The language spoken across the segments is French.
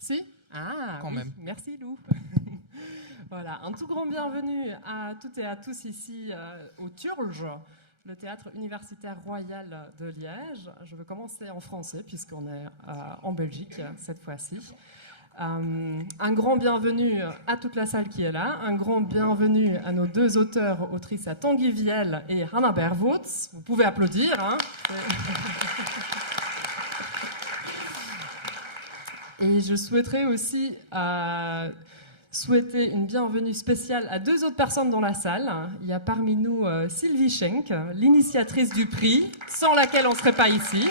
Si? Ah, Quand oui. même. Merci Lou. Voilà, un tout grand bienvenue à toutes et à tous ici au Turge, le théâtre universitaire royal de Liège. Je vais commencer en français puisqu'on est en Belgique cette fois-ci. Un grand bienvenue à toute la salle qui est là, un grand bienvenue à nos deux auteurs, autrices, à Tanguy Viel et Hannah Bervoets. Vous pouvez applaudir, hein. Et je souhaiterais aussi souhaiter une bienvenue spéciale à deux autres personnes dans la salle. Il y a parmi nous Sylvie Schenk, l'initiatrice du prix, sans laquelle on ne serait pas ici.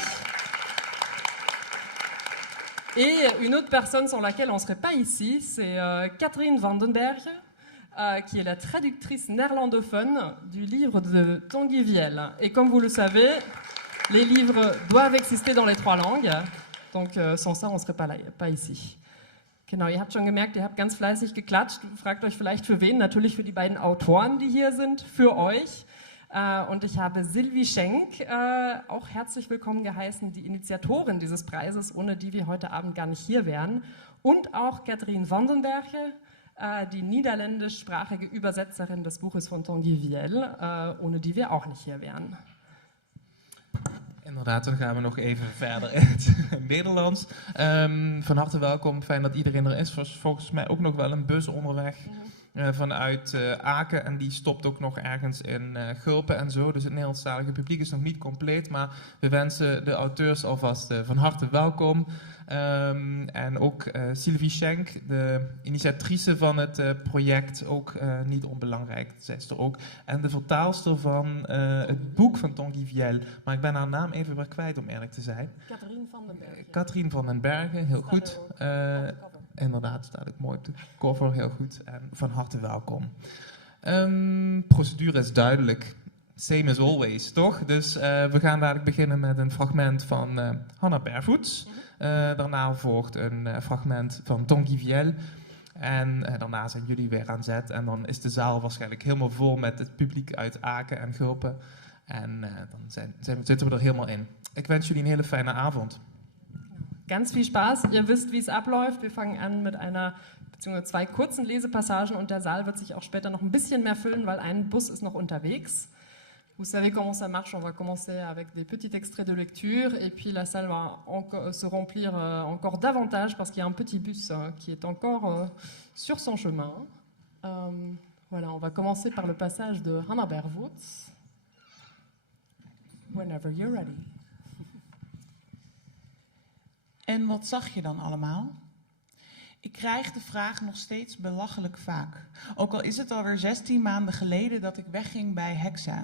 Et une autre personne sans laquelle on ne serait pas ici, c'est Catherine Vandenberg, qui est la traductrice néerlandophone du livre de Tanguy Viel. Et comme vous le savez, les livres doivent exister dans les trois langues. Donc sans ça, on ne serait pas ici. Genau, ihr habt schon gemerkt, ihr habt ganz fleißig geklatscht. Fragt euch vielleicht für wen? Natürlich für die beiden Autoren, die hier sind, für euch. Und ich habe Sylvie Schenk auch herzlich willkommen geheißen, die Initiatorin dieses Preises, ohne die wir heute Abend gar nicht hier wären. Und auch Catherine Vandenberg, die niederländischsprachige Übersetzerin des Buches von Tanguy Viel, ohne die wir auch nicht hier wären. Inderdaad, dan gaan we nog even verder in het Nederlands. Van harte welkom, fijn dat iedereen er is. Volgens mij ook nog wel een bus onderweg vanuit Aken. En die stopt ook nog ergens in Gulpen en zo. Dus het Nederlandstalige publiek is nog niet compleet. Maar we wensen de auteurs alvast van harte welkom. En ook Sylvie Schenk, de initiatrice van het project, ook niet onbelangrijk, zij is er ook. En de vertaalster van het boek van Tanguy Viel, maar ik ben haar naam even weer kwijt om eerlijk te zijn. Catherine van den Bergen. Catherine van den Bergen, heel goed. Inderdaad, staat ook mooi op de cover, heel goed. En van harte welkom. Procedure is duidelijk. Same as always, toch? Dus we gaan dadelijk beginnen met een fragment van Hannah Bervoets. Daarna volgt een fragment van Tanguy Viel. En daarna zijn jullie weer aan zet. En dan is de zaal waarschijnlijk helemaal vol met het publiek uit Aken en Gulpen. En dan zitten we er helemaal in. Ik wens jullie een hele fijne avond. Ganz viel Spaß. Ihr wisst, wie es abläuft. Wir fangen an mit einer bzw. zwei kurzen Lesepassagen und der Saal wird sich auch später noch ein bisschen mehr füllen, weil ein Bus ist noch unterwegs. Vous savez comment ça marche, on va commencer avec des petits extraits de lecture et puis la salle va se remplir encore davantage parce qu'il y a un petit bus qui est encore sur son chemin. Voilà, on va commencer par le passage de Hannah Bervoets. Whenever you're ready. En wat zag je dan allemaal? Ik krijg de vraag nog steeds belachelijk vaak. Ook al is het alweer 16 maanden geleden dat ik wegging bij Hexa.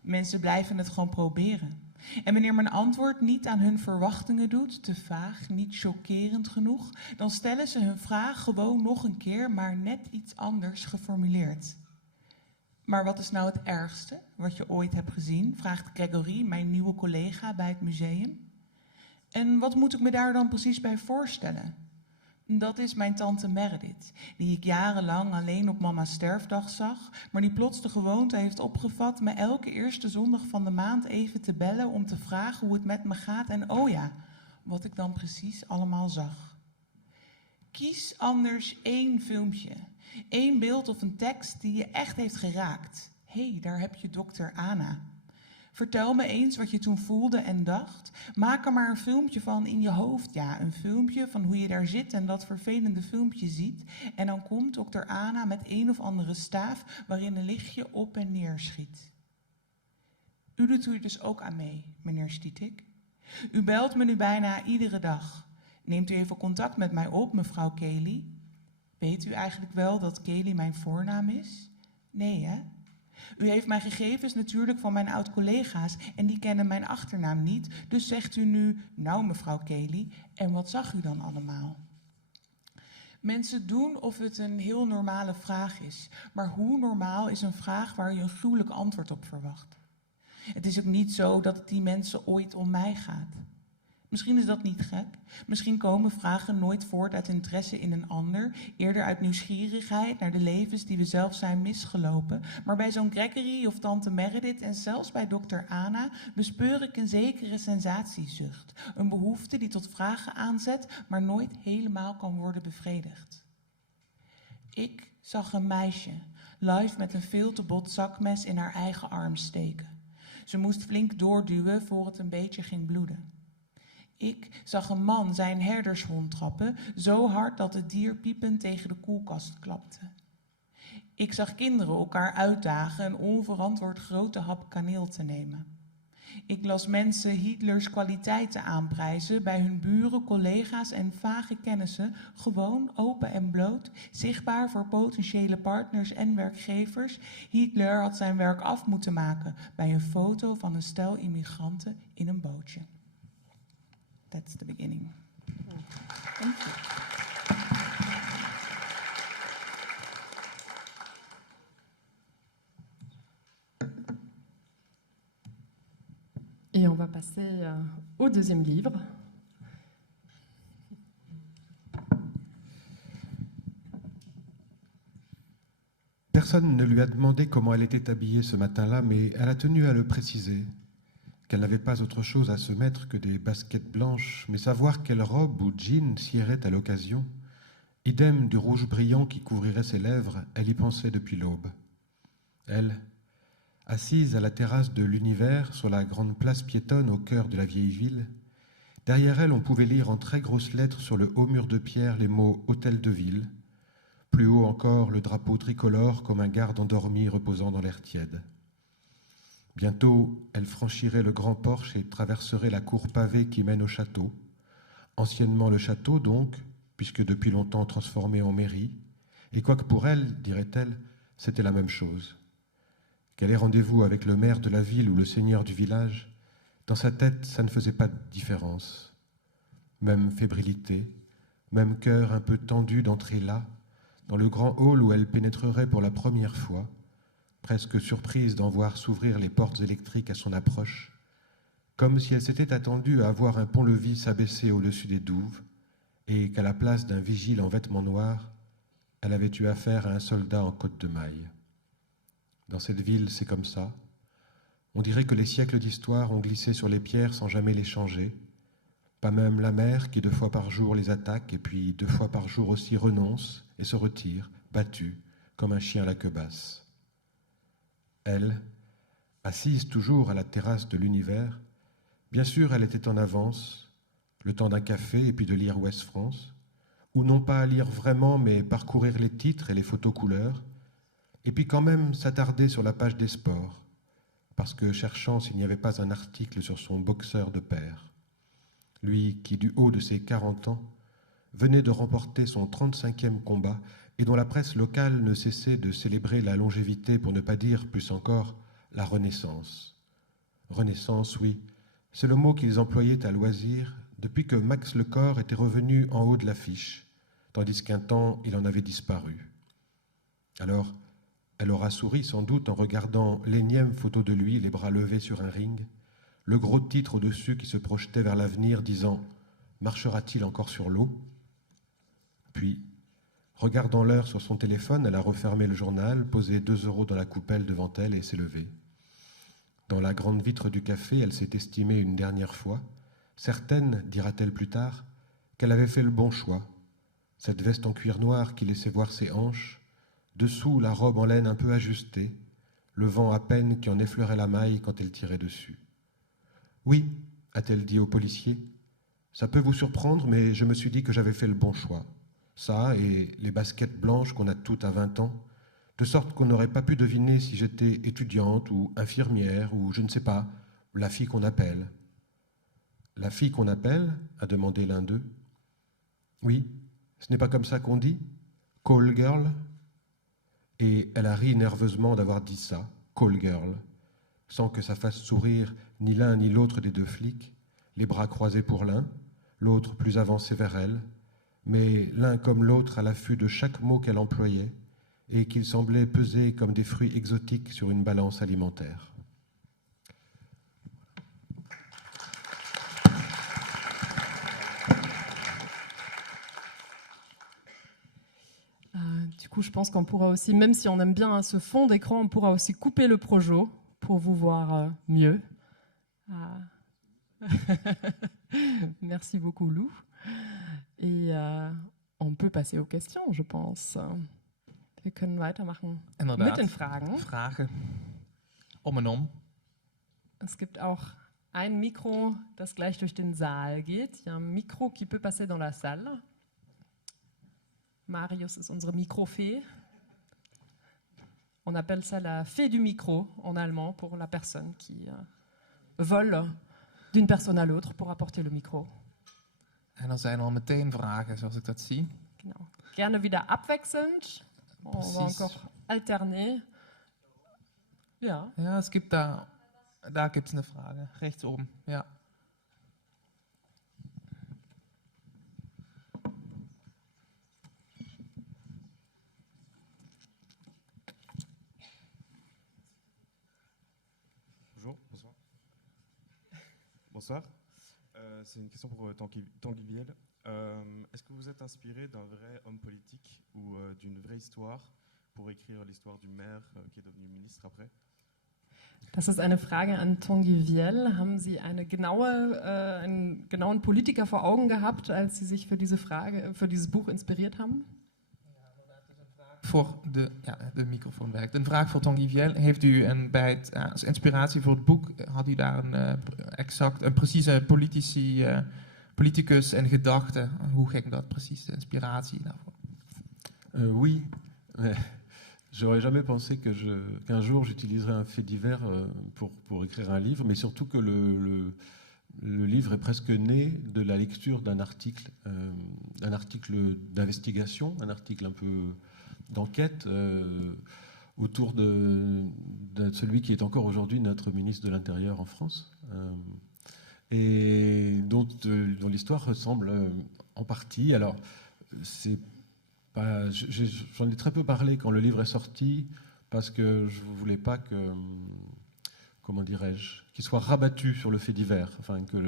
Mensen blijven het gewoon proberen. En wanneer mijn antwoord niet aan hun verwachtingen doet, te vaag, niet chockerend genoeg, dan stellen ze hun vraag gewoon nog een keer, maar net iets anders geformuleerd. Maar wat is nou het ergste wat je ooit hebt gezien? Vraagt Gregory, mijn nieuwe collega bij het museum. En wat moet ik me daar dan precies bij voorstellen? Dat is mijn tante Meredith, die ik jarenlang alleen op mama's sterfdag zag, maar die plots de gewoonte heeft opgevat me elke eerste zondag van de maand even te bellen om te vragen hoe het met me gaat en oh ja, wat ik dan precies allemaal zag. Kies anders 1 filmpje, 1 beeld of een tekst die je echt heeft geraakt. Hé, daar heb je dokter Anna. Vertel me eens wat je toen voelde en dacht. Maak er maar een filmpje van in je hoofd. Ja, een filmpje van hoe je daar zit en dat vervelende filmpje ziet. En dan komt dokter Anna met een of andere staaf waarin een lichtje op en neer schiet. U doet hier dus ook aan mee, meneer Stietik. U belt me nu bijna iedere dag. Neemt u even contact met mij op, mevrouw Kelly? Weet u eigenlijk wel dat Kelly mijn voornaam is? Nee, hè? U heeft mijn gegevens natuurlijk van mijn oud-collega's en die kennen mijn achternaam niet. Dus zegt u nu, nou mevrouw Kelly, en wat zag u dan allemaal? Mensen doen of het een heel normale vraag is. Maar hoe normaal is een vraag waar je een gruwelijk antwoord op verwacht? Het is ook niet zo dat het die mensen ooit om mij gaat. Misschien is dat niet gek. Misschien komen vragen nooit voort uit interesse in een ander, eerder uit nieuwsgierigheid naar de levens die we zelf zijn misgelopen. Maar bij zo'n Gregory of tante Meredith en zelfs bij dokter Anna bespeur ik een zekere sensatiezucht. Een behoefte die tot vragen aanzet, maar nooit helemaal kan worden bevredigd. Ik zag een meisje, live met een veel te bot zakmes in haar eigen arm steken. Ze moest flink doorduwen voor het een beetje ging bloeden. Ik zag een man zijn herdershond trappen, zo hard dat het dier piepend tegen de koelkast klapte. Ik zag kinderen elkaar uitdagen een onverantwoord grote hap kaneel te nemen. Ik las mensen Hitlers kwaliteiten aanprijzen bij hun buren, collega's en vage kennissen, gewoon, open en bloot, zichtbaar voor potentiële partners en werkgevers. Hitler had zijn werk af moeten maken bij een foto van een stel immigranten in een bootje. That's the beginning. Thank you. Et on va passer au deuxième livre. Personne ne lui a demandé comment elle était habillée ce matin-là, mais elle a tenu à le préciser, qu'elle n'avait pas autre chose à se mettre que des baskets blanches, mais savoir quelle robe ou jean siérait à l'occasion. Idem du rouge brillant qui couvrirait ses lèvres, elle y pensait depuis l'aube. Elle, assise à la terrasse de l'Univers, sur la grande place piétonne au cœur de la vieille ville, derrière elle on pouvait lire en très grosses lettres sur le haut mur de pierre les mots « Hôtel de Ville », plus haut encore le drapeau tricolore comme un garde endormi reposant dans l'air tiède. Bientôt, elle franchirait le grand porche et traverserait la cour pavée qui mène au château. Anciennement le château donc, puisque depuis longtemps transformé en mairie, et quoique pour elle, dirait-elle, c'était la même chose. Qu'elle ait rendez-vous avec le maire de la ville ou le seigneur du village, dans sa tête, ça ne faisait pas de différence. Même fébrilité, même cœur un peu tendu d'entrer là, dans le grand hall où elle pénétrerait pour la première fois, presque surprise d'en voir s'ouvrir les portes électriques à son approche, comme si elle s'était attendue à voir un pont-levis s'abaisser au-dessus des douves, et qu'à la place d'un vigile en vêtements noirs, elle avait eu affaire à un soldat en cotte de maille. Dans cette ville, c'est comme ça. On dirait que les siècles d'histoire ont glissé sur les pierres sans jamais les changer. Pas même la mer qui 2 fois par jour les attaque et puis 2 fois par jour aussi renonce et se retire, battue, comme un chien à la queue basse. Elle, assise toujours à la terrasse de l'Univers, bien sûr elle était en avance, le temps d'un café et puis de lire Ouest France, ou non pas à lire vraiment mais parcourir les titres et les photos couleurs, et puis quand même s'attarder sur la page des sports, parce que cherchant s'il n'y avait pas un article sur son boxeur de père. Lui qui, du haut de ses 40 ans, venait de remporter son 35e combat et dont la presse locale ne cessait de célébrer la longévité, pour ne pas dire, plus encore, la renaissance. Renaissance, oui, c'est le mot qu'ils employaient à loisir depuis que Max Lecor était revenu en haut de l'affiche, tandis qu'un temps il en avait disparu. Alors, elle aura souri sans doute en regardant l'énième photo de lui, les bras levés sur un ring, le gros titre au-dessus qui se projetait vers l'avenir, disant « Marchera-t-il encore sur l'eau ?» Puis, regardant l'heure sur son téléphone, elle a refermé le journal, posé 2 € dans la coupelle devant elle et s'est levée. Dans la grande vitre du café, elle s'est estimée une dernière fois, certaine, dira-t-elle plus tard, qu'elle avait fait le bon choix. Cette veste en cuir noir qui laissait voir ses hanches, dessous la robe en laine un peu ajustée, le vent à peine qui en effleurait la maille quand elle tirait dessus. « Oui, a-t-elle dit au policier, ça peut vous surprendre, mais je me suis dit que j'avais fait le bon choix. Ça et les baskets blanches qu'on a toutes à 20 ans, de sorte qu'on n'aurait pas pu deviner si j'étais étudiante ou infirmière ou je ne sais pas, la fille qu'on appelle. » « La fille qu'on appelle ?» a demandé l'un d'eux. « Oui, ce n'est pas comme ça qu'on dit, call girl ?» Et elle a ri nerveusement d'avoir dit ça, call girl, sans que ça fasse sourire ni l'un ni l'autre des 2 flics, les bras croisés pour l'un, l'autre plus avancé vers elle, mais l'un comme l'autre à l'affût de chaque mot qu'elle employait, et qu'ils semblaient peser comme des fruits exotiques sur une balance alimentaire. Du coup, je pense qu'on pourra aussi, même si on aime bien ce fond d'écran, on pourra aussi couper le projo pour vous voir mieux. Ah. Merci beaucoup, Lou. Et on peut passer aux questions, je pense. Wir können weitermachen Inderdaad. mit den Fragen. Vragen. Om en om. Es gibt auch ein Mikro, das gleich durch den Saal geht. Il y a un micro qui peut passer dans la salle. Marius ist unsere Mikrofee. On appelle ça la fée du micro en allemand pour la personne qui vole d'une personne à l'autre pour apporter le micro. En dan zijn er al meteen vragen, zoals ik dat zie. Genau. Gerne wieder abwechselnd. On va Precies. encore alterner. Ja. Ja, es gibt da gibt es eine Frage. Rechts oben, ja. Bonjour, bonsoir. Bonsoir. C'est une question pour Tanguy Viel. Est-ce que vous êtes inspiré d'un vrai homme politique ou d'une vraie histoire pour écrire l'histoire du maire qui est devenu ministre après? Das ist eine Frage an Tanguy Viel. Haben Sie einen genauen Politiker vor Augen gehabt, als Sie sich für für dieses Buch inspiriert haben? Voor de microfoon werkt. Een vraag voor Tanguy Viel. Heeft u als inspiratie voor het boek, had u daar een precieze politicus en gedachte? Hoe ging dat precies, de inspiratie daarvoor? Oui. J'aurais jamais pensé qu'un jour j'utiliserais un fait divers pour écrire un livre, mais surtout que le livre est presque né de la lecture d'un article d'investigation, un article un peu d'enquête autour de celui qui est encore aujourd'hui notre ministre de l'Intérieur en France, et dont l'histoire ressemble en partie. Alors, j'en ai très peu parlé quand le livre est sorti, parce que je ne voulais pas comment dirais-je, qu'il soit rabattu sur le fait divers, enfin que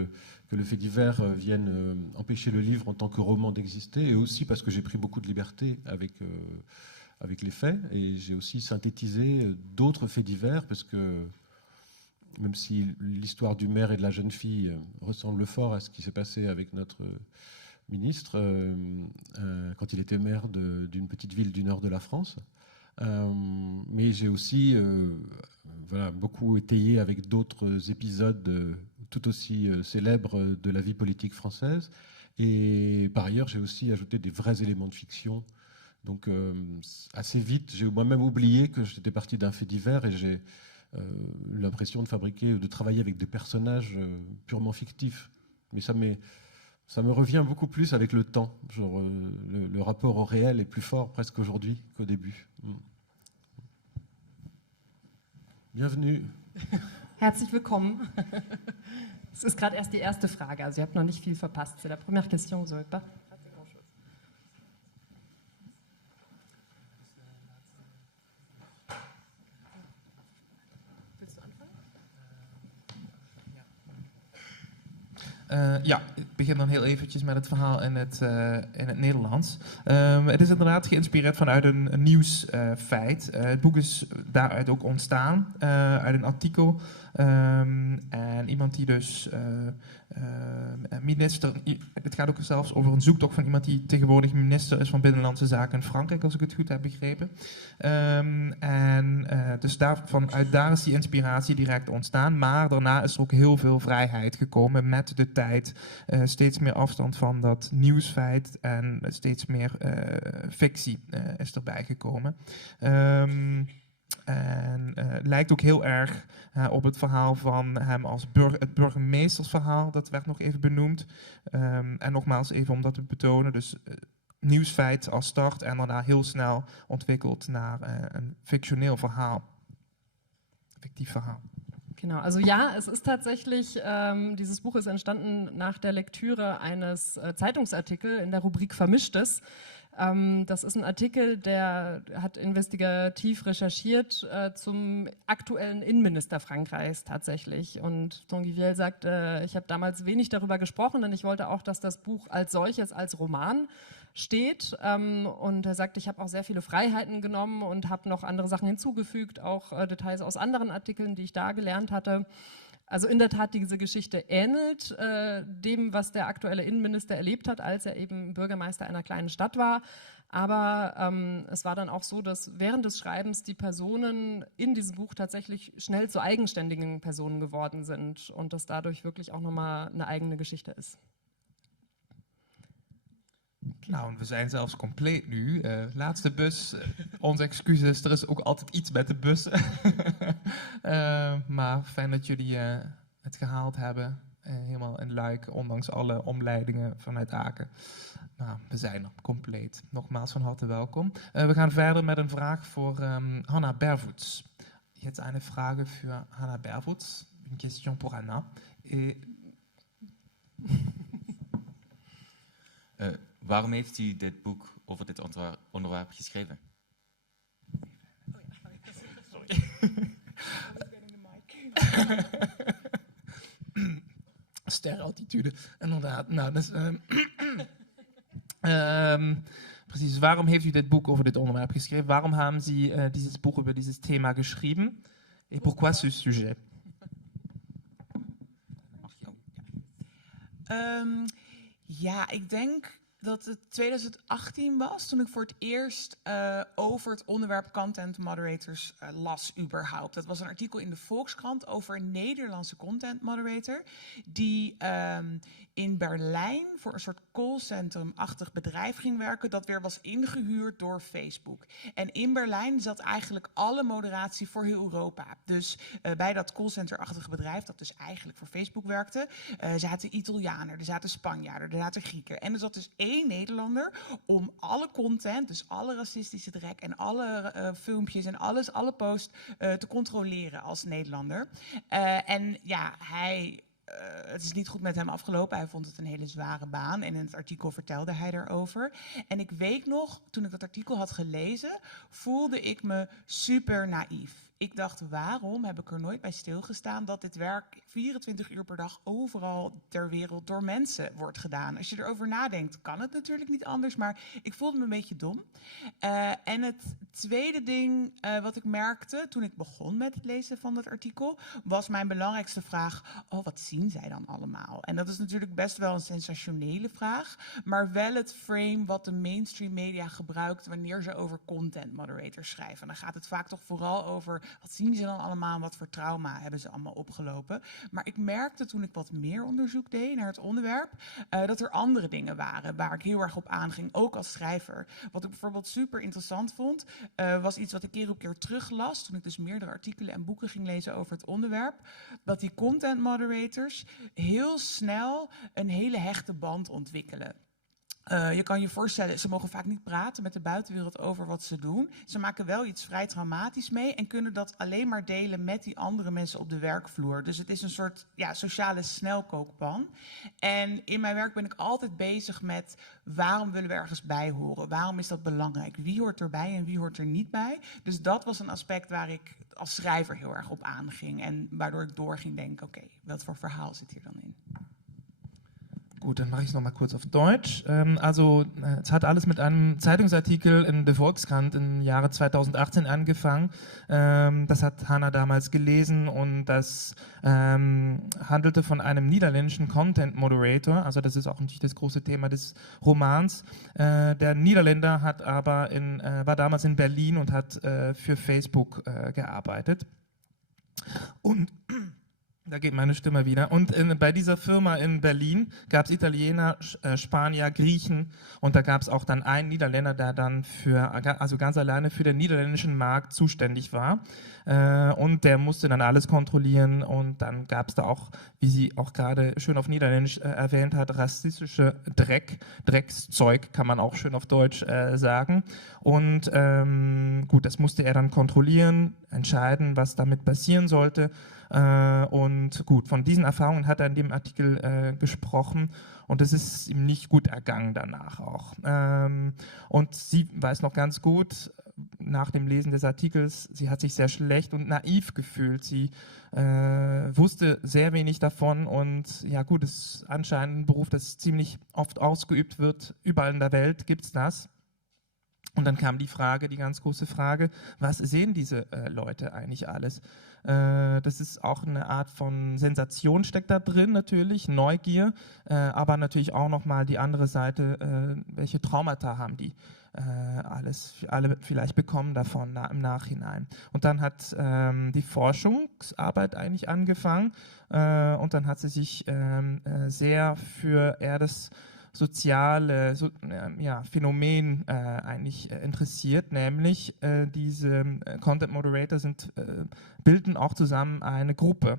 le fait divers vienne empêcher le livre en tant que roman d'exister, et aussi parce que j'ai pris beaucoup de liberté avec les faits, et j'ai aussi synthétisé d'autres faits divers, parce que même si l'histoire du maire et de la jeune fille ressemble fort à ce qui s'est passé avec notre ministre quand il était maire d'une petite ville du nord de la France, mais j'ai aussi beaucoup étayé avec d'autres épisodes tout aussi célèbres de la vie politique française, et par ailleurs j'ai aussi ajouté des vrais éléments de fiction. Donc assez vite, j'ai moi-même oublié que j'étais parti d'un fait divers, et j'ai eu l'impression de travailler avec des personnages purement fictifs. Mais ça me revient beaucoup plus avec le temps. Genre, le rapport au réel est plus fort presque aujourd'hui qu'au début. Bienvenue. Herzlich willkommen. Es ist gerade erst die erste Frage, also ihr habt noch nicht viel verpasst. C'est la première question, vous n'avez pas raté grand-chose. Willst du anfangen? Ja, ik begin dan heel eventjes met het verhaal in het Nederlands. Het is inderdaad geïnspireerd vanuit een nieuwsfeit. Het boek is daaruit ook ontstaan, uit een artikel. En iemand die dus minister... Het gaat ook zelfs over een zoektocht van iemand die tegenwoordig minister is van Binnenlandse Zaken in Frankrijk, als ik het goed heb begrepen. Dus vanuit daar is die inspiratie direct ontstaan. Maar daarna is er ook heel veel vrijheid gekomen met de tijd. Steeds meer afstand van dat nieuwsfeit en steeds meer fictie is erbij gekomen. Het lijkt ook heel erg op het verhaal van hem als het burgemeestersverhaal. Dat werd nog even benoemd. En nogmaals even om dat te betonen. Dus nieuwsfeit als start en daarna heel snel ontwikkeld naar een fictioneel Verhaal. Fictief Verhaal. Genau, also ja, es ist tatsächlich, dieses Buch ist entstanden nach der Lektüre eines Zeitungsartikels in der Rubrik Vermischtes. Das ist ein Artikel, der hat investigativ recherchiert zum aktuellen Innenminister Frankreichs tatsächlich. Und Tanguy Viel sagt, ich habe damals wenig darüber gesprochen, denn ich wollte auch, dass das Buch als solches, als Roman steht. Und er sagt, ich habe auch sehr viele Freiheiten genommen und habe noch andere Sachen hinzugefügt, auch Details aus anderen Artikeln, die ich da gelernt hatte. Also in der Tat, diese Geschichte ähnelt dem, was der aktuelle Innenminister erlebt hat, als er eben Bürgermeister einer kleinen Stadt war. Aber es war dann auch so, dass während des Schreibens die Personen in diesem Buch tatsächlich schnell zu eigenständigen Personen geworden sind und das dadurch wirklich auch nochmal eine eigene Geschichte ist. Nou, we zijn zelfs compleet nu. Laatste bus, onze excuses, er is ook altijd iets met de bus. Maar fijn dat jullie het gehaald hebben. Helemaal in Luik, ondanks alle omleidingen vanuit Aken. Nou, we zijn er compleet. Nogmaals van harte welkom. We gaan verder met een vraag voor Hanna Bervoets. Jetzt eine Frage für Hanna Bervoets. Une question pour Hanna. Waarom heeft u dit boek over dit onderwerp geschreven? Sterrenattitude, inderdaad. Nou, dus, precies, waarom heeft u dit boek over dit onderwerp geschreven? Waarom haben Sie dieses Buch über dieses Thema geschrieben? Et pourquoi ce sujet? Ja, ik denk dat het 2018 was toen ik voor het eerst over het onderwerp content moderators las überhaupt. Dat was een artikel in de Volkskrant over een Nederlandse content moderator die in Berlijn voor een soort callcentrum-achtig bedrijf ging werken dat weer was ingehuurd door Facebook. En in Berlijn zat eigenlijk alle moderatie voor heel Europa. Dus bij dat callcenter-achtige bedrijf, dat dus eigenlijk voor Facebook werkte, zaten Italianen, er zaten Spanjaarden, er zaten Grieken. En er zat dus één Nederlander om alle content, dus alle racistische drek en alle filmpjes en alles, alle posts te controleren als Nederlander. En ja, het is niet goed met hem afgelopen. Hij vond het een hele zware baan. En in het artikel vertelde hij daarover. En ik weet nog, toen ik dat artikel had gelezen, voelde ik me super naïef. Ik dacht, waarom heb ik er nooit bij stilgestaan dat dit werk 24 uur per dag overal ter wereld door mensen wordt gedaan. Als je erover nadenkt, kan het natuurlijk niet anders, maar ik voelde me een beetje dom. En het tweede ding wat ik merkte toen ik begon met het lezen van dat artikel, was mijn belangrijkste vraag, wat zien zij dan allemaal? En dat is natuurlijk best wel een sensationele vraag, maar wel het frame wat de mainstream media gebruikt wanneer ze over content moderators schrijven. En dan gaat het vaak toch vooral over, wat zien ze dan allemaal, wat voor trauma hebben ze allemaal opgelopen. Maar ik merkte toen ik wat meer onderzoek deed naar het onderwerp, dat er andere dingen waren waar ik heel erg op aanging, ook als schrijver. Wat ik bijvoorbeeld super interessant vond, was iets wat ik keer op keer teruglas, toen ik dus meerdere artikelen en boeken ging lezen over het onderwerp, dat die content moderators heel snel een hele hechte band ontwikkelen. Je kan je voorstellen, ze mogen vaak niet praten met de buitenwereld over wat ze doen. Ze maken wel iets vrij traumatisch mee en kunnen dat alleen maar delen met die andere mensen op de werkvloer. Dus het is een soort sociale snelkookpan. En in mijn werk ben ik altijd bezig met waarom willen we ergens bij horen? Waarom is dat belangrijk? Wie hoort erbij en wie hoort er niet bij? Dus dat was een aspect waar ik als schrijver heel erg op aanging. En waardoor ik door ging denken, oké, wat voor verhaal zit hier dan in? Gut, dann mache ich es nochmal kurz auf Deutsch. Es hat alles mit einem Zeitungsartikel in der Volkskrant im Jahre 2018 angefangen. Das hat Hanna damals gelesen und das handelte von einem niederländischen Content Moderator. Also das ist auch natürlich das große Thema des Romans. Der Niederländer war damals in Berlin und hat für Facebook gearbeitet. Und da geht meine Stimme wieder. Und bei dieser Firma in Berlin gab es Italiener, Spanier, Griechen und da gab es auch dann einen Niederländer, der dann ganz alleine für den niederländischen Markt zuständig war. Und der musste dann alles kontrollieren und dann gab es da auch, wie sie auch gerade schön auf Niederländisch erwähnt hat, rassistische Dreckszeug, kann man auch schön auf Deutsch sagen. Und gut, das musste er dann kontrollieren, entscheiden, was damit passieren sollte. Und gut, von diesen Erfahrungen hat er in dem Artikel gesprochen und es ist ihm nicht gut ergangen danach auch. Und sie weiß noch ganz gut, nach dem Lesen des Artikels, sie hat sich sehr schlecht und naiv gefühlt. Sie wusste sehr wenig davon und ja gut, es ist anscheinend ein Beruf, das ziemlich oft ausgeübt wird. Überall in der Welt gibt es das. Und dann kam die Frage, die ganz große Frage, was sehen diese Leute eigentlich alles? Das ist auch eine Art von Sensation steckt da drin natürlich, Neugier, aber natürlich auch nochmal die andere Seite, welche Traumata haben die? Alle vielleicht bekommen davon im Nachhinein. Und dann hat die Forschungsarbeit eigentlich angefangen und dann hat sie sich sehr für eher das soziale Phänomen eigentlich interessiert, nämlich diese Content Moderator bilden auch zusammen eine Gruppe.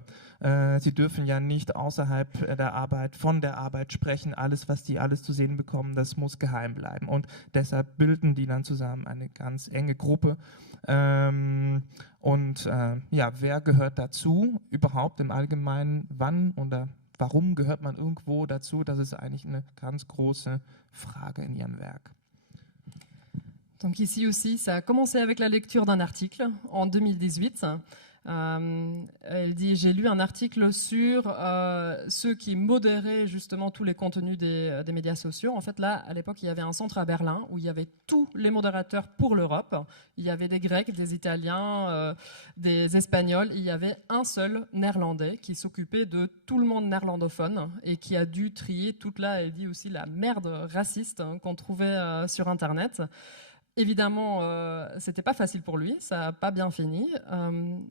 Sie dürfen ja nicht außerhalb der Arbeit, von der Arbeit sprechen. Alles, was die alles zu sehen bekommen, das muss geheim bleiben. Und deshalb bilden die dann zusammen eine ganz enge Gruppe. Wer gehört dazu überhaupt im Allgemeinen? Wann oder warum gehört man irgendwo dazu? Das ist eigentlich eine ganz große Frage in ihrem Werk. Donc ici aussi, ça a commencé avec la lecture d'un article en 2018. Elle dit, j'ai lu un article sur ceux qui modéraient justement tous les contenus des médias sociaux. En fait, là, à l'époque, il y avait un centre à Berlin où il y avait tous les modérateurs pour l'Europe. Il y avait des Grecs, des Italiens, des Espagnols. Il y avait un seul Néerlandais qui s'occupait de tout le monde néerlandophone et qui a dû trier toute elle dit aussi, la merde raciste qu'on trouvait sur Internet. Évidemment, c'était pas facile pour lui, ça n'a pas bien fini.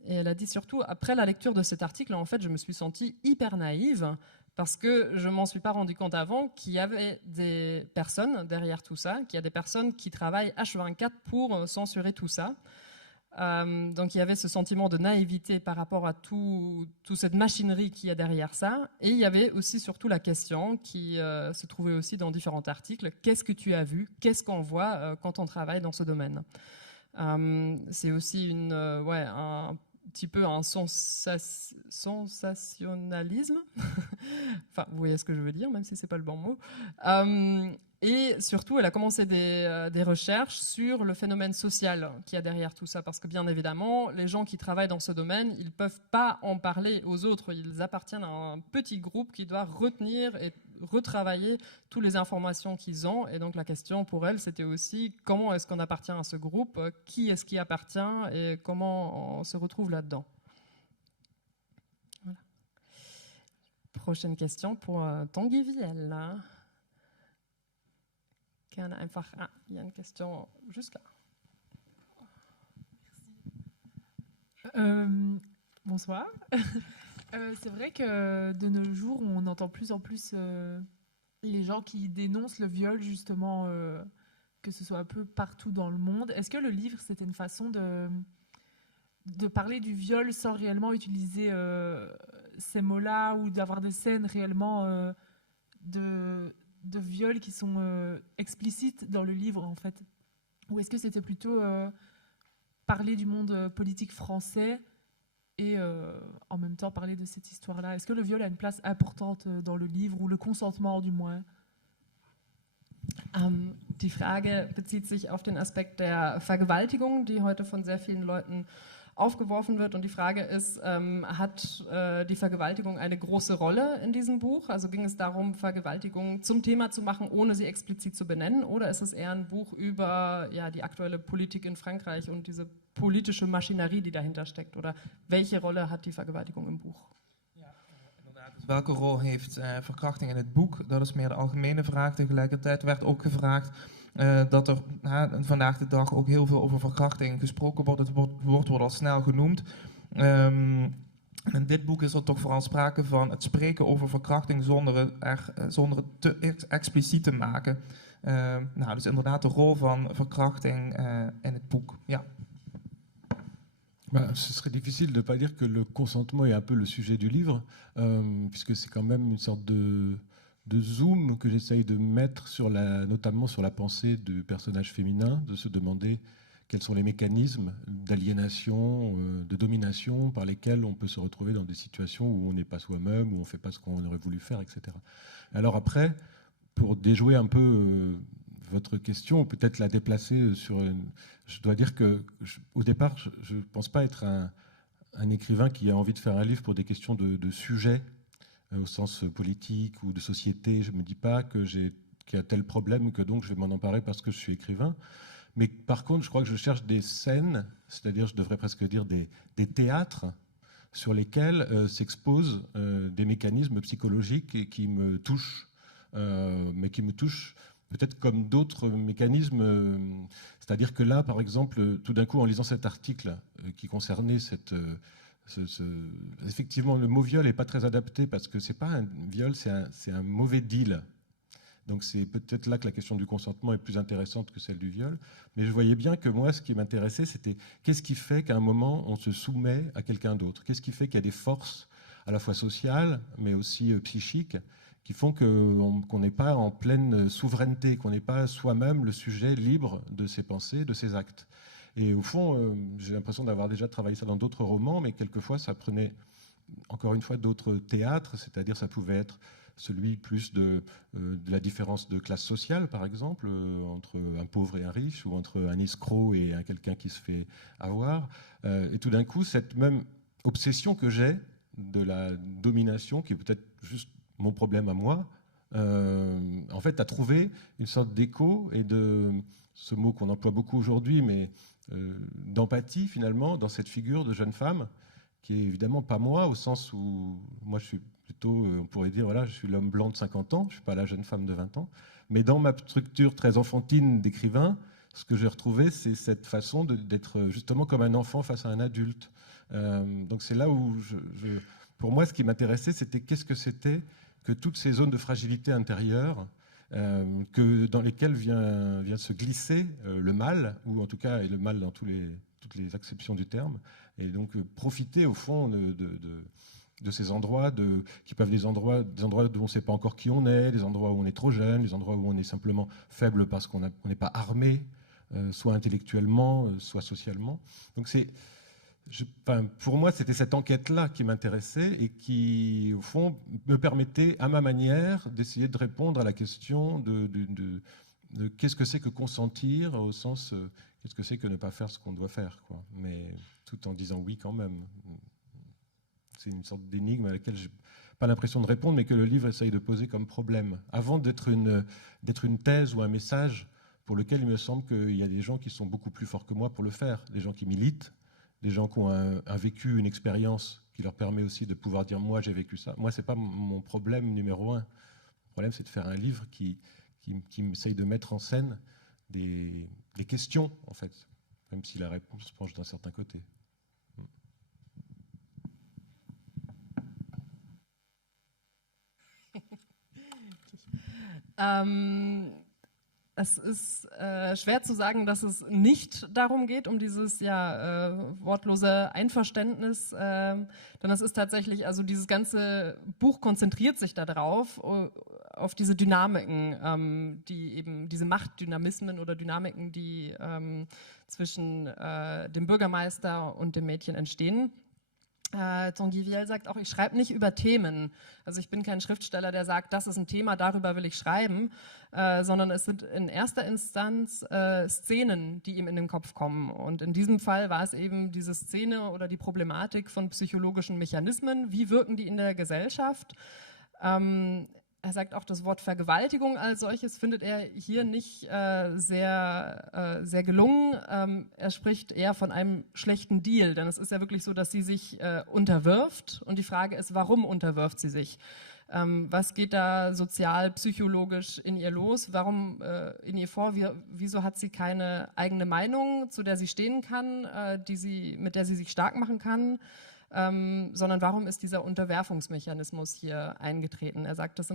Et elle a dit surtout, après la lecture de cet article, en fait, je me suis sentie hyper naïve parce que je m'en suis pas rendu compte avant qu'il y avait des personnes derrière tout ça, qu'il y a des personnes qui travaillent H24 pour censurer tout ça. Donc il y avait ce sentiment de naïveté par rapport à toute cette machinerie qu'il y a derrière ça. Et il y avait aussi surtout la question qui se trouvait aussi dans différents articles. Qu'est-ce que tu as vu? Qu'est-ce qu'on voit quand on travaille dans ce domaine? C'est aussi un petit peu un sensationnalisme. Enfin, vous voyez ce que je veux dire, même si c'est pas le bon mot. Et surtout, elle a commencé des recherches sur le phénomène social qu'il y a derrière tout ça, parce que bien évidemment, les gens qui travaillent dans ce domaine, ils ne peuvent pas en parler aux autres. Ils appartiennent à un petit groupe qui doit retenir et retravailler toutes les informations qu'ils ont. Et donc la question pour elle, c'était aussi comment est-ce qu'on appartient à ce groupe, qui est-ce qui appartient et comment on se retrouve là-dedans. Voilà. Prochaine question pour Tanguy Viel. Gerne einfach. Ah, il y a une question juste là. Bonsoir. C'est vrai que de nos jours, on entend plus en plus les gens qui dénoncent le viol, justement, que ce soit un peu partout dans le monde. Est-ce que le livre, c'était une façon de parler du viol sans réellement utiliser ces mots-là ou d'avoir des scènes réellement de viols qui sont explicites dans le livre, en fait? Ou est-ce que c'était plutôt parler du monde politique français et en même temps parler de cette histoire-là? Est-ce que le viol a une place importante dans le livre, ou le consentement du moins? Die Frage bezieht sich auf den Aspekt der Vergewaltigung, die heute von sehr vielen Leuten aufgeworfen wird. Und die Frage ist, hat die Vergewaltigung eine große Rolle in diesem Buch? Also ging es darum, Vergewaltigung zum Thema zu machen, ohne sie explizit zu benennen? Oder ist es eher ein Buch über die aktuelle Politik in Frankreich und diese politische Maschinerie, die dahinter steckt? Oder welche Rolle hat die Vergewaltigung im Buch? Dus welke rol heeft verkrachting in het boek? Dat is meer de algemene vraag. Tegelijkertijd werd ook gevraagd dat er vandaag de dag ook heel veel over verkrachting gesproken wordt. Het woord wordt al snel genoemd. In dit boek is er toch vooral sprake van het spreken over verkrachting zonder het te expliciet te maken. Dus inderdaad de rol van verkrachting in het boek. Ja. Ce serait difficile de ne pas dire que le consentement est un peu le sujet du livre, puisque c'est quand même une sorte de zoom que j'essaye de mettre notamment sur la pensée du personnage féminin, de se demander quels sont les mécanismes d'aliénation, de domination par lesquels on peut se retrouver dans des situations où on n'est pas soi-même, où on ne fait pas ce qu'on aurait voulu faire, etc. Alors après, pour déjouer un peu votre question, ou peut-être la déplacer sur une... Je dois dire que, au départ, je ne pense pas être un écrivain qui a envie de faire un livre pour des questions de sujets, au sens politique ou de société. Je ne me dis pas qu'il y a tel problème que donc je vais m'en emparer parce que je suis écrivain. Mais par contre, je crois que je cherche des scènes, c'est-à-dire, je devrais presque dire des théâtres, sur lesquels s'exposent des mécanismes psychologiques et qui me touchent, mais qui me touchent peut-être comme d'autres mécanismes. C'est-à-dire que là, par exemple, tout d'un coup, en lisant cet article qui concernait effectivement, le mot viol n'est pas très adapté parce que c'est pas un viol, c'est un mauvais deal. Donc c'est peut-être là que la question du consentement est plus intéressante que celle du viol. Mais je voyais bien que moi, ce qui m'intéressait, c'était qu'est-ce qui fait qu'à un moment, on se soumet à quelqu'un d'autre? Qu'est-ce qui fait qu'il y a des forces à la fois sociales, mais aussi psychiques, qui font qu'on n'est pas en pleine souveraineté, qu'on n'est pas soi-même le sujet libre de ses pensées, de ses actes. Et au fond, j'ai l'impression d'avoir déjà travaillé ça dans d'autres romans, mais quelquefois, ça prenait, encore une fois, d'autres théâtres, c'est-à-dire ça pouvait être celui plus de la différence de classe sociale, par exemple, entre un pauvre et un riche, ou entre un escroc et quelqu'un qui se fait avoir. Et tout d'un coup, cette même obsession que j'ai de la domination, qui est peut-être juste mon problème à moi, en fait, a trouvé une sorte d'écho et de ce mot qu'on emploie beaucoup aujourd'hui, mais d'empathie, finalement, dans cette figure de jeune femme, qui est évidemment pas moi, au sens où moi je suis plutôt, on pourrait dire, voilà, je suis l'homme blanc de 50 ans, je ne suis pas la jeune femme de 20 ans, mais dans ma structure très enfantine d'écrivain, ce que j'ai retrouvé, c'est cette façon d'être justement comme un enfant face à un adulte. Donc c'est là où, pour moi, ce qui m'intéressait, c'était qu'est-ce que c'était que toutes ces zones de fragilité intérieure, dans lesquelles vient se glisser le mal, ou en tout cas et le mal dans toutes les acceptions du terme, et donc profiter au fond de ces endroits qui peuvent des endroits où on ne sait pas encore qui on est, des endroits où on est trop jeune, des endroits où on est simplement faible parce qu'on n'est pas armé, soit intellectuellement, soit socialement. Donc pour moi, c'était cette enquête-là qui m'intéressait et qui, au fond, me permettait, à ma manière, d'essayer de répondre à la question de qu'est-ce que c'est que consentir, au sens qu'est-ce que c'est que ne pas faire ce qu'on doit faire, quoi. Mais tout en disant oui quand même. C'est une sorte d'énigme à laquelle je n'ai pas l'impression de répondre, mais que le livre essaye de poser comme problème, avant d'être une thèse ou un message pour lequel il me semble qu'il y a des gens qui sont beaucoup plus forts que moi pour le faire, des gens qui militent, des gens qui ont un vécu, une expérience qui leur permet aussi de pouvoir dire « moi j'ai vécu ça ». Moi, ce n'est pas mon problème numéro un. Le problème, c'est de faire un livre qui essaye de mettre en scène des questions, en fait, même si la réponse penche d'un certain côté. Es ist schwer zu sagen, dass es nicht darum geht, um dieses wortlose Einverständnis, denn es ist tatsächlich, also dieses ganze Buch konzentriert sich darauf, auf diese Dynamiken, die eben diese Machtdynamismen oder Dynamiken, die zwischen dem Bürgermeister und dem Mädchen entstehen. Tanguy Vielle sagt auch, ich schreibe nicht über Themen. Also ich bin kein Schriftsteller, der sagt, das ist ein Thema, darüber will ich schreiben, sondern es sind in erster Instanz Szenen, die ihm in den Kopf kommen. Und in diesem Fall war es eben diese Szene oder die Problematik von psychologischen Mechanismen. Wie wirken die in der Gesellschaft? Er sagt auch, das Wort Vergewaltigung als solches findet er hier nicht sehr gelungen. Er spricht eher von einem schlechten Deal, denn es ist ja wirklich so, dass sie sich unterwirft. Und die Frage ist, warum unterwirft sie sich? Was geht da sozial, psychologisch in ihr los? Warum in ihr vor? Wieso hat sie keine eigene Meinung, zu der sie stehen kann, mit der sie sich stark machen kann? Sondern warum ist dieser Unterwerfungsmechanismus hier eingetreten? Er sagt, das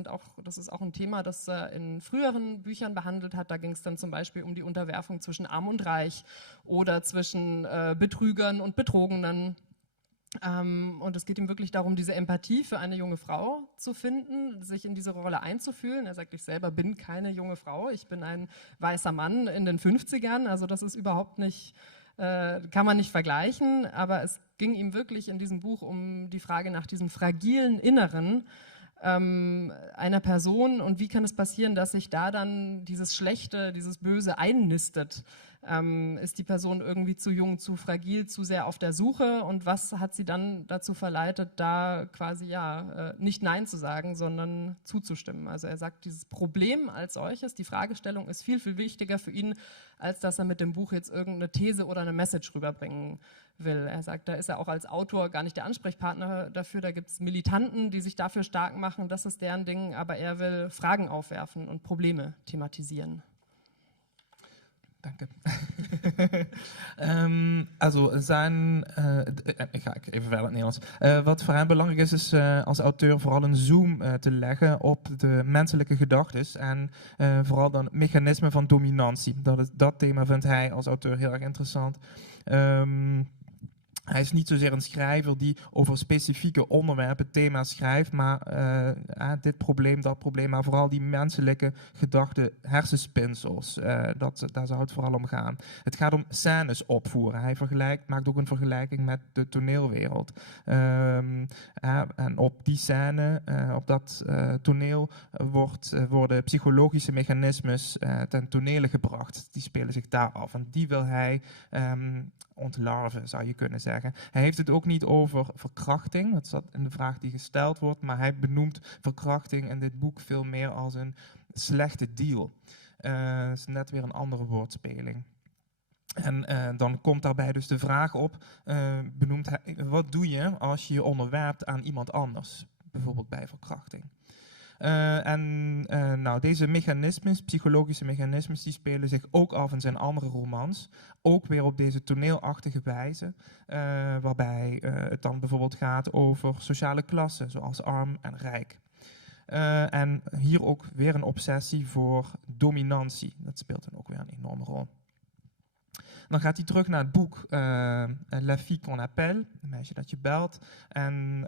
ist auch ein Thema, das er in früheren Büchern behandelt hat. Da ging es dann zum Beispiel um die Unterwerfung zwischen Arm und Reich oder zwischen Betrügern und Betrogenen. Und es geht ihm wirklich darum, diese Empathie für eine junge Frau zu finden, sich in diese Rolle einzufühlen. Er sagt, ich selber bin keine junge Frau, ich bin ein weißer Mann in den 50ern, also das ist überhaupt nicht... kann man nicht vergleichen, aber es ging ihm wirklich in diesem Buch um die Frage nach diesem fragilen Inneren, einer Person und wie kann es passieren, dass sich da dann dieses Schlechte, dieses Böse einnistet? Ist die Person irgendwie zu jung, zu fragil, zu sehr auf der Suche und was hat sie dann dazu verleitet, da quasi nicht Nein zu sagen, sondern zuzustimmen? Also er sagt, dieses Problem als solches, die Fragestellung ist viel, viel wichtiger für ihn, als dass er mit dem Buch jetzt irgendeine These oder eine Message rüberbringen will. Er sagt, da ist er auch als Autor gar nicht der Ansprechpartner dafür, da gibt es Militanten, die sich dafür stark machen, das ist deren Ding, aber er will Fragen aufwerfen und Probleme thematisieren. Danke. Also ik ga even verder in het Nederlands. Wat voor hem belangrijk is als auteur vooral een zoom te leggen op de menselijke gedachtes en vooral dan het mechanisme van dominantie. Dat thema vindt hij als auteur heel erg interessant. Hij is niet zozeer een schrijver die over specifieke onderwerpen, thema's schrijft, maar dit probleem, dat probleem, maar vooral die menselijke gedachten, hersenspinsels, daar zou het vooral om gaan. Het gaat om scènes opvoeren. Hij maakt ook een vergelijking met de toneelwereld. En op die scène, op dat toneel, worden psychologische mechanismes ten tonele gebracht. Die spelen zich daar af en die wil hij ontlarven, zou je kunnen zeggen. Hij heeft het ook niet over verkrachting, dat is in de vraag die gesteld wordt, maar hij benoemt verkrachting in dit boek veel meer als een slechte deal. Dat is net weer een andere woordspeling. En dan komt daarbij dus de vraag op, benoemt hij, wat doe je als je je onderwerpt aan iemand anders, bijvoorbeeld bij verkrachting? Deze mechanismes, psychologische mechanismes, die spelen zich ook af in zijn andere romans. Ook weer op deze toneelachtige wijze, waarbij het dan bijvoorbeeld gaat over sociale klassen, zoals arm en rijk. En hier ook weer een obsessie voor dominantie. Dat speelt dan ook weer een enorme rol. Dan gaat hij terug naar het boek La fille qu'on appelle, een meisje dat je belt. En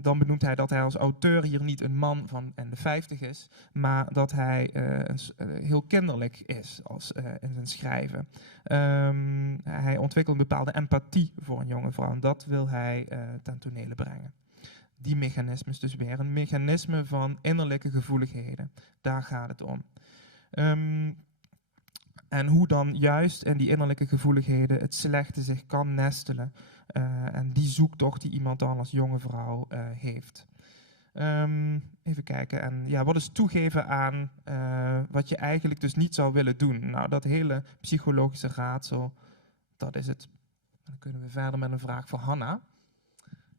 dan benoemt hij dat hij als auteur hier niet een man van in de 50 is, maar dat hij heel kinderlijk is in zijn schrijven. Hij ontwikkelt een bepaalde empathie voor een jonge vrouw en dat wil hij ten tonele brengen. Die mechanismes dus weer, een mechanisme van innerlijke gevoeligheden. Daar gaat het om. En hoe dan juist in die innerlijke gevoeligheden het slechte zich kan nestelen. En die zoektocht die iemand dan als jonge vrouw heeft. Even kijken. En wat is toegeven aan wat je eigenlijk dus niet zou willen doen? Nou, dat hele psychologische raadsel, dat is het. Dan kunnen we verder met een vraag voor Hanna.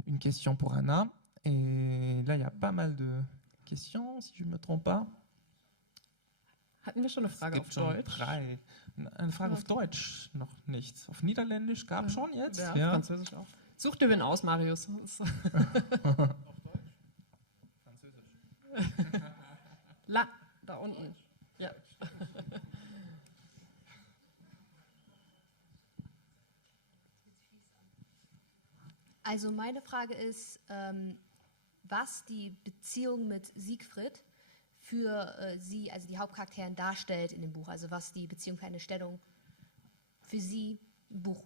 Une question pour Hanna. Et là, il y a pas mal de questions, si je ne me trompe pas. Hatten wir schon eine Frage auf Deutsch? Eine Frage auf Deutsch noch nicht. Auf Niederländisch gab es schon jetzt? Ja, Französisch auch. Such dir wen aus, Marius. Auf Deutsch? Französisch. Da unten. Ja. Also meine Frage ist, was die Beziehung mit Siegfried für sie, also die Hauptcharakterin, darstellt in dem Buch. Also was die Beziehung für eine Stellung für sie im Buch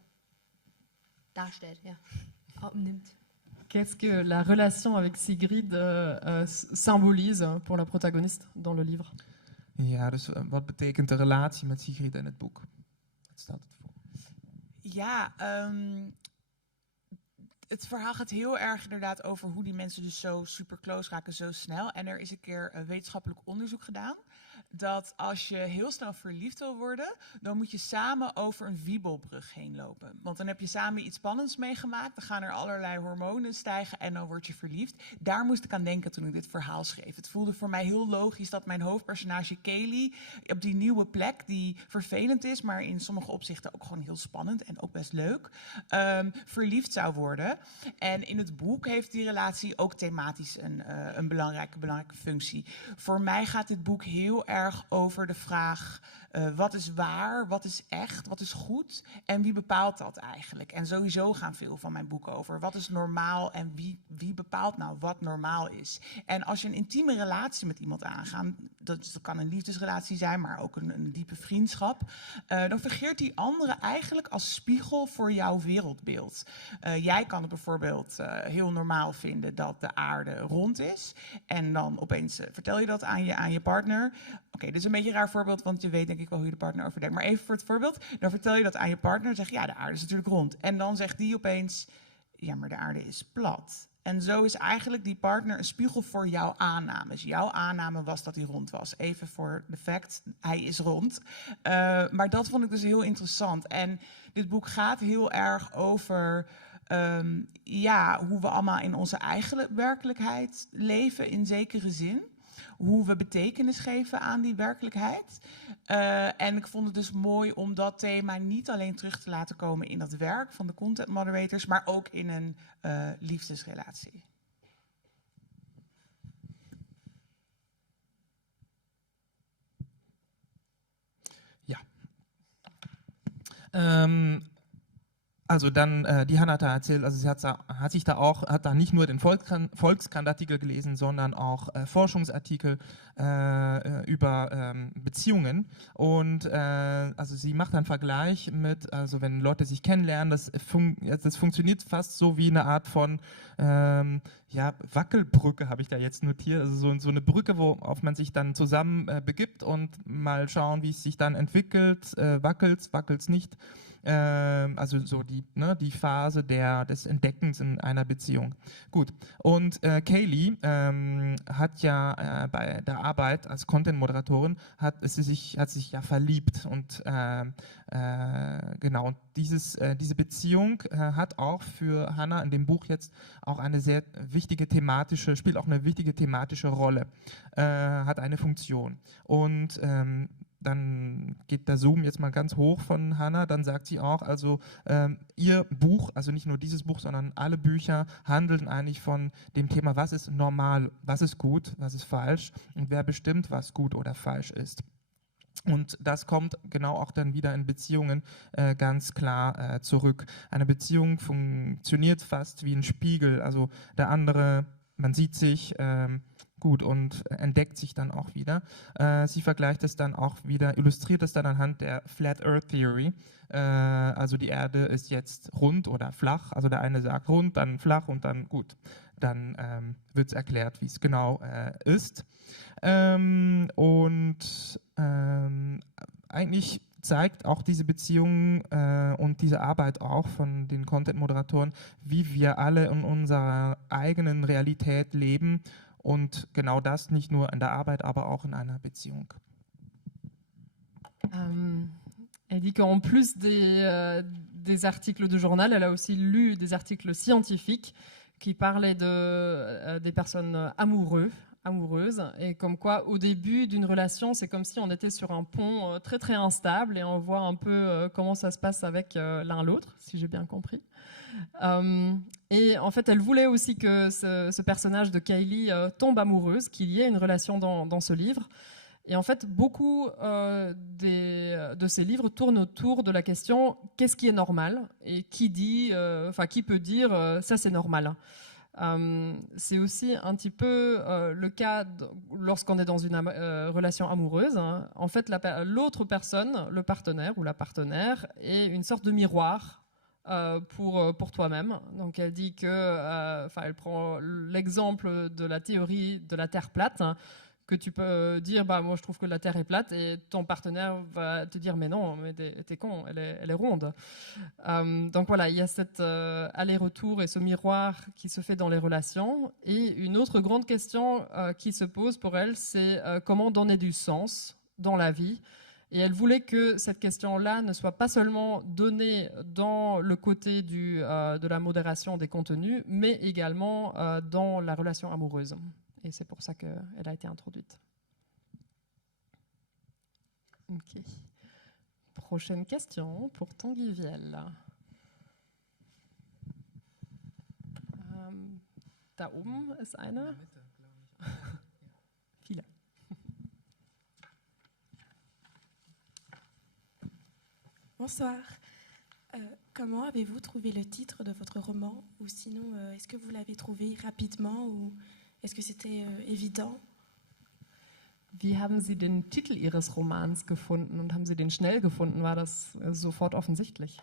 darstellt, ja, nimmt. Qu'est-ce que la relation avec Sigrid symbolise pour la protagoniste dans le livre? Ja, dus wat betekent de relatie met Sigrid in het boek? Wat staat het voor? Ja, het verhaal gaat heel erg inderdaad over hoe die mensen dus zo super close raken, zo snel. En er is een keer wetenschappelijk onderzoek gedaan dat als je heel snel verliefd wil worden, dan moet je samen over een wiebelbrug heen lopen. Want dan heb je samen iets spannends meegemaakt, dan gaan er allerlei hormonen stijgen en dan word je verliefd. Daar moest ik aan denken toen ik dit verhaal schreef. Het voelde voor mij heel logisch dat mijn hoofdpersonage Kaylee op die nieuwe plek, die vervelend is, maar in sommige opzichten ook gewoon heel spannend en ook best leuk, verliefd zou worden. En in het boek heeft die relatie ook thematisch een belangrijke functie. Voor mij gaat dit boek heel erg over de vraag Wat is waar, wat is echt, wat is goed en wie bepaalt dat eigenlijk? En sowieso gaan veel van mijn boeken over wat is normaal en wie bepaalt nou wat normaal is. En als je een intieme relatie met iemand aangaat, dat kan een liefdesrelatie zijn, maar ook een diepe vriendschap, dan fungeert die andere eigenlijk als spiegel voor jouw wereldbeeld. Jij kan het bijvoorbeeld heel normaal vinden dat de aarde rond is en dan opeens vertel je dat aan je partner. Oké, dit is een beetje een raar voorbeeld, want je weet denk ik wel hoe je de partner overdenkt. Maar even voor het voorbeeld, dan vertel je dat aan je partner en zeg je, ja, de aarde is natuurlijk rond. En dan zegt die opeens, ja, maar de aarde is plat. En zo is eigenlijk die partner een spiegel voor jouw aannames. Jouw aanname was dat hij rond was. Even voor de fact, hij is rond. Maar dat vond ik dus heel interessant. En dit boek gaat heel erg over hoe we allemaal in onze eigen werkelijkheid leven in zekere zin. Hoe we betekenis geven aan die werkelijkheid. En ik vond het dus mooi om dat thema niet alleen terug te laten komen in dat werk van de content moderators, maar ook in een liefdesrelatie. Ja. Also dann, die Hannah hat da erzählt, also sie hat da nicht nur den Volkskrant-Artikel gelesen, sondern auch Forschungsartikel über Beziehungen. Und also sie macht einen Vergleich mit, also wenn Leute sich kennenlernen, das funktioniert fast so wie eine Art von Wackelbrücke, habe ich da jetzt notiert. Also so eine Brücke, worauf man sich dann zusammen begibt und mal schauen, wie es sich dann entwickelt, wackelt's nicht. Also so die Phase des Entdeckens in einer Beziehung. Gut, und Kaylee hat ja bei der Arbeit als Content-Moderatorin hat sich ja verliebt und genau, und diese Beziehung hat auch für Hannah in dem Buch jetzt auch spielt auch eine wichtige thematische Rolle, hat eine Funktion. Und dann geht der Zoom jetzt mal ganz hoch von Hannah, dann sagt sie auch, also ihr Buch, also nicht nur dieses Buch, sondern alle Bücher handeln eigentlich von dem Thema, was ist normal, was ist gut, was ist falsch und wer bestimmt, was gut oder falsch ist. Und das kommt genau auch dann wieder in Beziehungen ganz klar zurück. Eine Beziehung funktioniert fast wie ein Spiegel, also der andere, man sieht sich gut und entdeckt sich dann auch wieder. Sie vergleicht es dann auch wieder, illustriert es dann anhand der Flat Earth Theory. Also die Erde ist jetzt rund oder flach. Also der eine sagt rund, dann flach und dann gut. Dann wird es erklärt, wie es genau ist. Eigentlich zeigt auch diese Beziehung und diese Arbeit auch von den Content-Moderatoren, wie wir alle in unserer eigenen Realität leben. Und genau das nicht nur in der Arbeit, aber auch in einer Beziehung. Elle dit qu'en plus des articles de journal, elle a aussi lu des articles scientifiques qui parlaient des personnes amoureuses, et comme quoi au début d'une relation, c'est comme si on était sur un pont très très instable et on voit un peu comment ça se passe avec l'un l'autre, si j'ai bien compris. Et en fait, elle voulait aussi que ce personnage de Kaylee tombe amoureuse, qu'il y ait une relation dans ce livre. Et en fait, beaucoup de ces livres tournent autour de la question qu'est-ce qui est normal et qui peut dire ça c'est normal. C'est aussi un petit peu le cas lorsqu'on est dans une relation amoureuse. Hein. En fait, l'autre personne, le partenaire ou la partenaire, est une sorte de miroir pour toi-même. Donc elle dit que, elle prend l'exemple de la théorie de la Terre plate, hein, que tu peux dire, moi je trouve que la Terre est plate, et ton partenaire va te dire, mais non, mais t'es con, elle est ronde. Donc voilà, il y a cet aller-retour et ce miroir qui se fait dans les relations. Et une autre grande question qui se pose pour elle, c'est comment donner du sens dans la vie. Et elle voulait que cette question-là ne soit pas seulement donnée dans le côté de la modération des contenus, mais également dans la relation amoureuse. Et c'est pour ça qu'elle a été introduite. Ok. Prochaine question pour Tanguy Viel. Da oben ist eine. Viele. Bonsoir. Comment avez-vous trouvé le titre de votre roman? Ou sinon, est-ce que vous l'avez trouvé rapidement ou est-ce que c'était évident? Wie haben Sie den Titel Ihres Romans gefunden und haben Sie den schnell gefunden? War das sofort offensichtlich?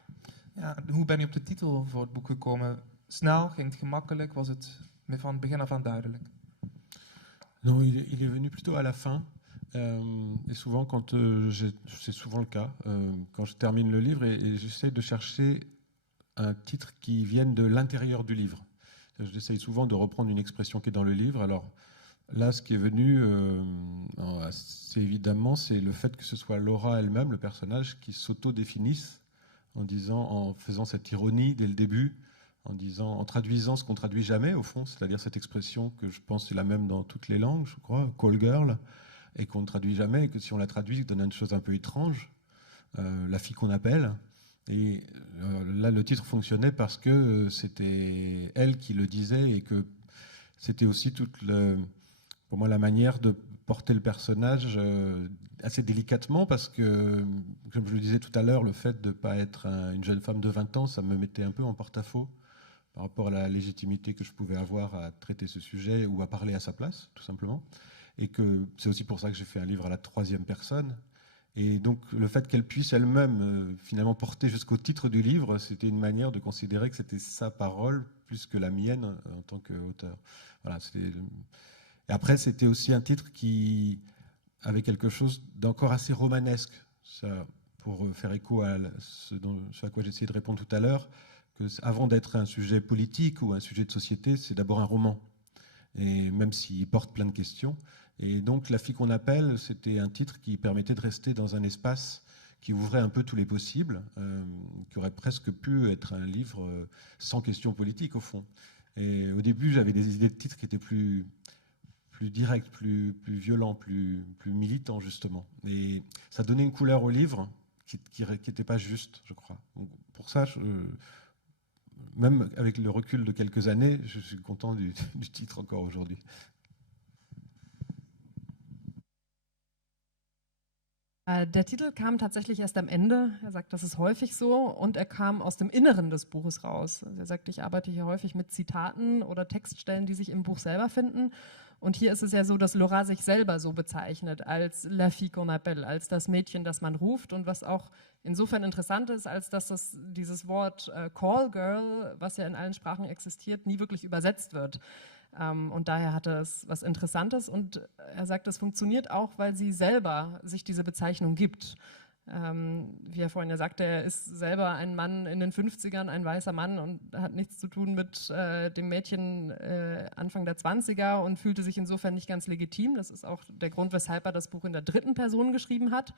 Ja, hoe ben je op de titel voor het boek gekomen? Snel, ging het gemakkelijk? Was het van het begin af aan duidelijk? Non, il est venu plutôt à la fin. Et souvent, c'est souvent le cas, quand je termine le livre et j'essaie de chercher un titre qui vienne de l'intérieur du livre. J'essaie souvent de reprendre une expression qui est dans le livre. Alors là, ce qui est venu, c'est évidemment, c'est le fait que ce soit Laura elle-même, le personnage, qui s'auto-définisse en faisant cette ironie dès le début, en traduisant ce qu'on traduit jamais au fond, c'est-à-dire cette expression que je pense est la même dans toutes les langues, je crois, call girl, et qu'on ne traduit jamais, et que si on la traduit, ça donne une chose un peu étrange, la fille qu'on appelle. Et là, le titre fonctionnait parce que c'était elle qui le disait et que c'était aussi pour moi la manière de porter le personnage assez délicatement parce que, comme je le disais tout à l'heure, le fait de ne pas être une jeune femme de 20 ans, ça me mettait un peu en porte-à-faux par rapport à la légitimité que je pouvais avoir à traiter ce sujet ou à parler à sa place, tout simplement. Et que c'est aussi pour ça que j'ai fait un livre à la 3e personne. Et donc le fait qu'elle puisse elle-même finalement porter jusqu'au titre du livre, c'était une manière de considérer que c'était sa parole plus que la mienne en tant qu'auteur. Voilà, et après, c'était aussi un titre qui avait quelque chose d'encore assez romanesque, ça, pour faire écho à ce à quoi j'ai essayé de répondre tout à l'heure, que avant d'être un sujet politique ou un sujet de société, c'est d'abord un roman. Et même s'il porte plein de questions. Et donc, La fille qu'on appelle, c'était un titre qui permettait de rester dans un espace qui ouvrait un peu tous les possibles, qui aurait presque pu être un livre sans questions politiques, au fond. Et au début, j'avais des idées de titres qui étaient plus directs, plus violents, plus militants, justement. Et ça donnait une couleur au livre qui n'était pas juste, je crois. Donc, pour ça, même avec le recul de quelques années, je suis content du titre encore aujourd'hui. Der Titel kam tatsächlich erst am Ende. Er sagt, das ist häufig so. Und er kam aus dem Inneren des Buches raus. Also er sagt, ich arbeite hier häufig mit Zitaten oder Textstellen, die sich im Buch selber finden. Und hier ist es ja so, dass Laura sich selber so bezeichnet, als La fille qu'on appelle, als das Mädchen, das man ruft. Und was auch insofern interessant ist, als dass dieses Wort Call Girl, was ja in allen Sprachen existiert, nie wirklich übersetzt wird. Und daher hatte es was Interessantes und er sagt, es funktioniert auch, weil sie selber sich diese Bezeichnung gibt. Wie er vorhin ja sagte, er ist selber ein Mann in den 50ern, ein weißer Mann und hat nichts zu tun mit dem Mädchen Anfang der 20er und fühlte sich insofern nicht ganz legitim. Das ist auch der Grund, weshalb er das Buch in der 3. Person geschrieben hat.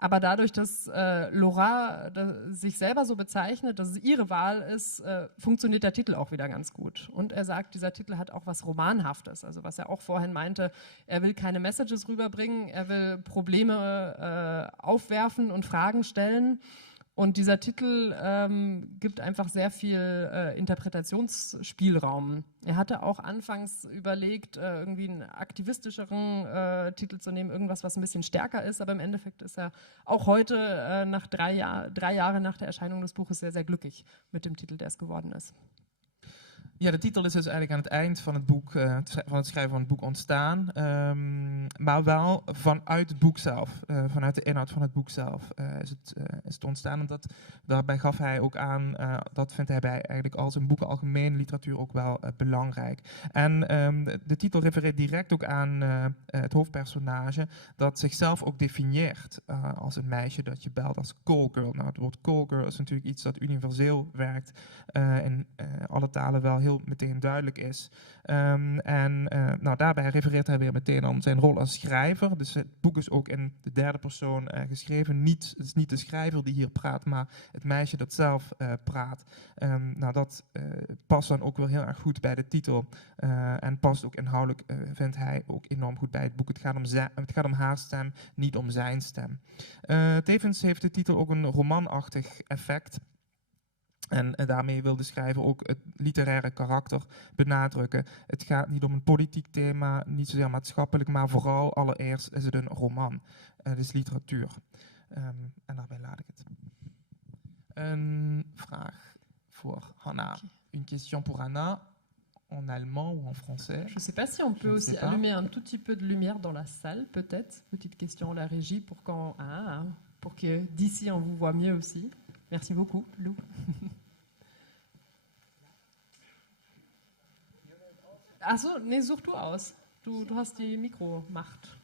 Aber dadurch, dass Laura sich selber so bezeichnet, dass es ihre Wahl ist, funktioniert der Titel auch wieder ganz gut. Und er sagt, dieser Titel hat auch was Romanhaftes. Also was er auch vorhin meinte, er will keine Messages rüberbringen, er will Probleme aufwerfen und Fragen stellen. Und dieser Titel gibt einfach sehr viel Interpretationsspielraum. Er hatte auch anfangs überlegt, irgendwie einen aktivistischeren Titel zu nehmen, irgendwas, was ein bisschen stärker ist. Aber im Endeffekt ist er auch heute, nach 3 Jahre nach der Erscheinung des Buches, sehr, sehr glücklich mit dem Titel, der es geworden ist. Ja, de titel is dus eigenlijk aan het eind van het boek, van het schrijven van het boek ontstaan. Maar wel vanuit het boek zelf, vanuit de inhoud van het boek zelf is het ontstaan. Omdat daarbij gaf hij ook aan, dat vindt hij bij eigenlijk al zijn boeken algemeen literatuur ook wel belangrijk. En de titel refereert direct ook aan het hoofdpersonage dat zichzelf ook definieert als een meisje dat je belt als call girl. Nou, het woord call girl is natuurlijk iets dat universeel werkt in alle talen wel heel meteen duidelijk is. Nou, daarbij refereert hij weer meteen aan zijn rol als schrijver. Dus het boek is ook in de 3e persoon geschreven. Het is niet de schrijver die hier praat, maar het meisje dat zelf praat. Nou, dat past dan ook weer heel erg goed bij de titel. En past ook inhoudelijk, vindt hij ook enorm goed bij het boek. Het gaat om haar stem, niet om zijn stem. Tevens heeft de titel ook een romanachtig effect. En daarmee wil de schrijver ook het literaire karakter benadrukken. Het gaat niet om een politiek thema, niet zozeer maatschappelijk, maar vooral allereerst is het een roman. Het is literatuur. En daarbij laat ik het. Een vraag voor Hanna. Une question pour Hanna, en allemand ou en français. Je ne sais pas si on peut aussi allumer un tout petit peu de lumière dans la salle, peut-être. Petite question à la régie pour que d'ici on vous voit mieux aussi. Merci beaucoup, Lou. Achso, nee, such du aus. Du hast die Mikromacht.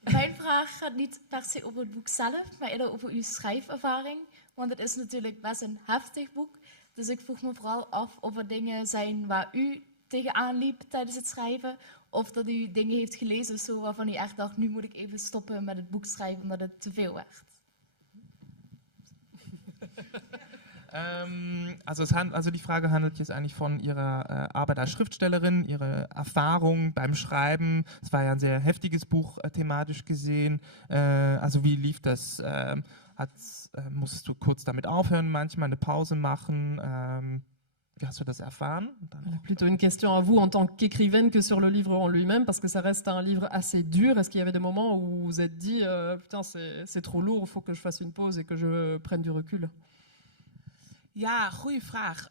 Mijn vraag gaat niet per se over het boek zelf, maar eerder over uw schrijfervaring. Want het is natuurlijk best een heftig boek. Dus ik vroeg me vooral af of er dingen zijn waar u tegenaan liep tijdens het schrijven. Of dat u dingen heeft gelezen of zo waarvan u echt dacht, nu moet ik even stoppen met het boek schrijven omdat het te veel werd. Also die Frage handelt jetzt eigentlich von Ihrer Arbeit als Schriftstellerin, Ihre Erfahrung beim Schreiben. Es war ja ein sehr heftiges Buch thematisch gesehen. Also wie lief das? Musstest du kurz damit aufhören, manchmal eine Pause machen? Wie hast du das erfahren? Voilà, plutôt une question à vous en tant qu'écrivaine que sur le livre en lui-même, parce que ça reste un livre assez dur. Est-ce qu'il y avait des moments où vous vous êtes dit putain, c'est trop lourd, il faut que je fasse une pause et que je prenne du recul? Ja, goede vraag.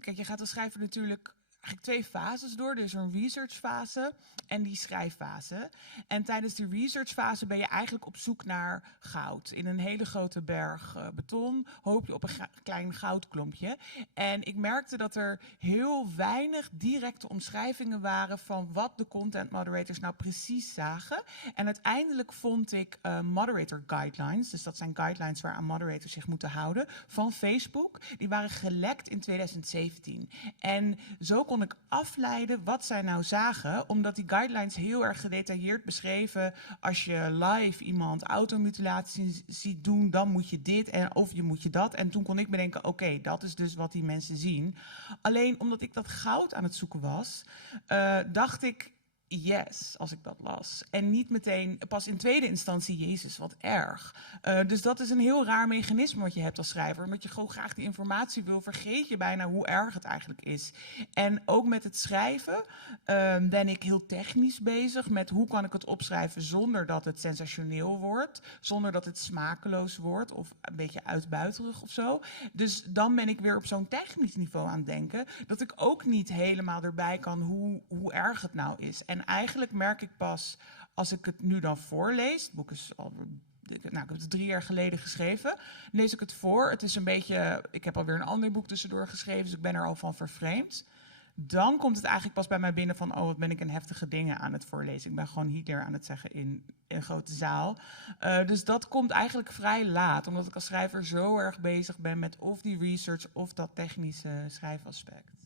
Kijk, je gaat als schrijver natuurlijk eigenlijk 2 fases door. Dus een researchfase en die schrijffase. En tijdens die researchfase ben je eigenlijk op zoek naar goud. In een hele grote berg beton hoop je op een klein goudklompje. En ik merkte dat er heel weinig directe omschrijvingen waren van wat de content moderators nou precies zagen. En uiteindelijk vond ik moderator guidelines, dus dat zijn guidelines waaraan moderators zich moeten houden, van Facebook. Die waren gelekt in 2017. En zo kon ik afleiden wat zij nou zagen, omdat die guidelines heel erg gedetailleerd beschreven. Als je live iemand automutilatie ziet doen, dan moet je dit of je moet je dat. En toen kon ik bedenken, oké, dat is dus wat die mensen zien. Alleen omdat ik dat goud aan het zoeken was, dacht ik, yes, als ik dat las. En niet meteen, pas in tweede instantie, Jezus, wat erg. Dus dat is een heel raar mechanisme wat je hebt als schrijver. Omdat je gewoon graag die informatie wil, vergeet je bijna hoe erg het eigenlijk is. En ook met het schrijven ben ik heel technisch bezig met hoe kan ik het opschrijven zonder dat het sensationeel wordt. Zonder dat het smakeloos wordt of een beetje uitbuiterig of zo. Dus dan ben ik weer op zo'n technisch niveau aan het denken dat ik ook niet helemaal erbij kan hoe erg het nou is. En eigenlijk merk ik pas als ik het nu dan voorlees. Het boek is al, ik heb het 3 jaar geleden geschreven. Lees ik het voor. Het is een beetje, ik heb alweer een ander boek tussendoor geschreven, dus ik ben er al van vervreemd. Dan komt het eigenlijk pas bij mij binnen van, oh, wat ben ik een heftige dingen aan het voorlezen. Ik ben gewoon Hitler aan het zeggen in een grote zaal. Dus dat komt eigenlijk vrij laat, omdat ik als schrijver zo erg bezig ben met of die research of dat technische schrijfaspect.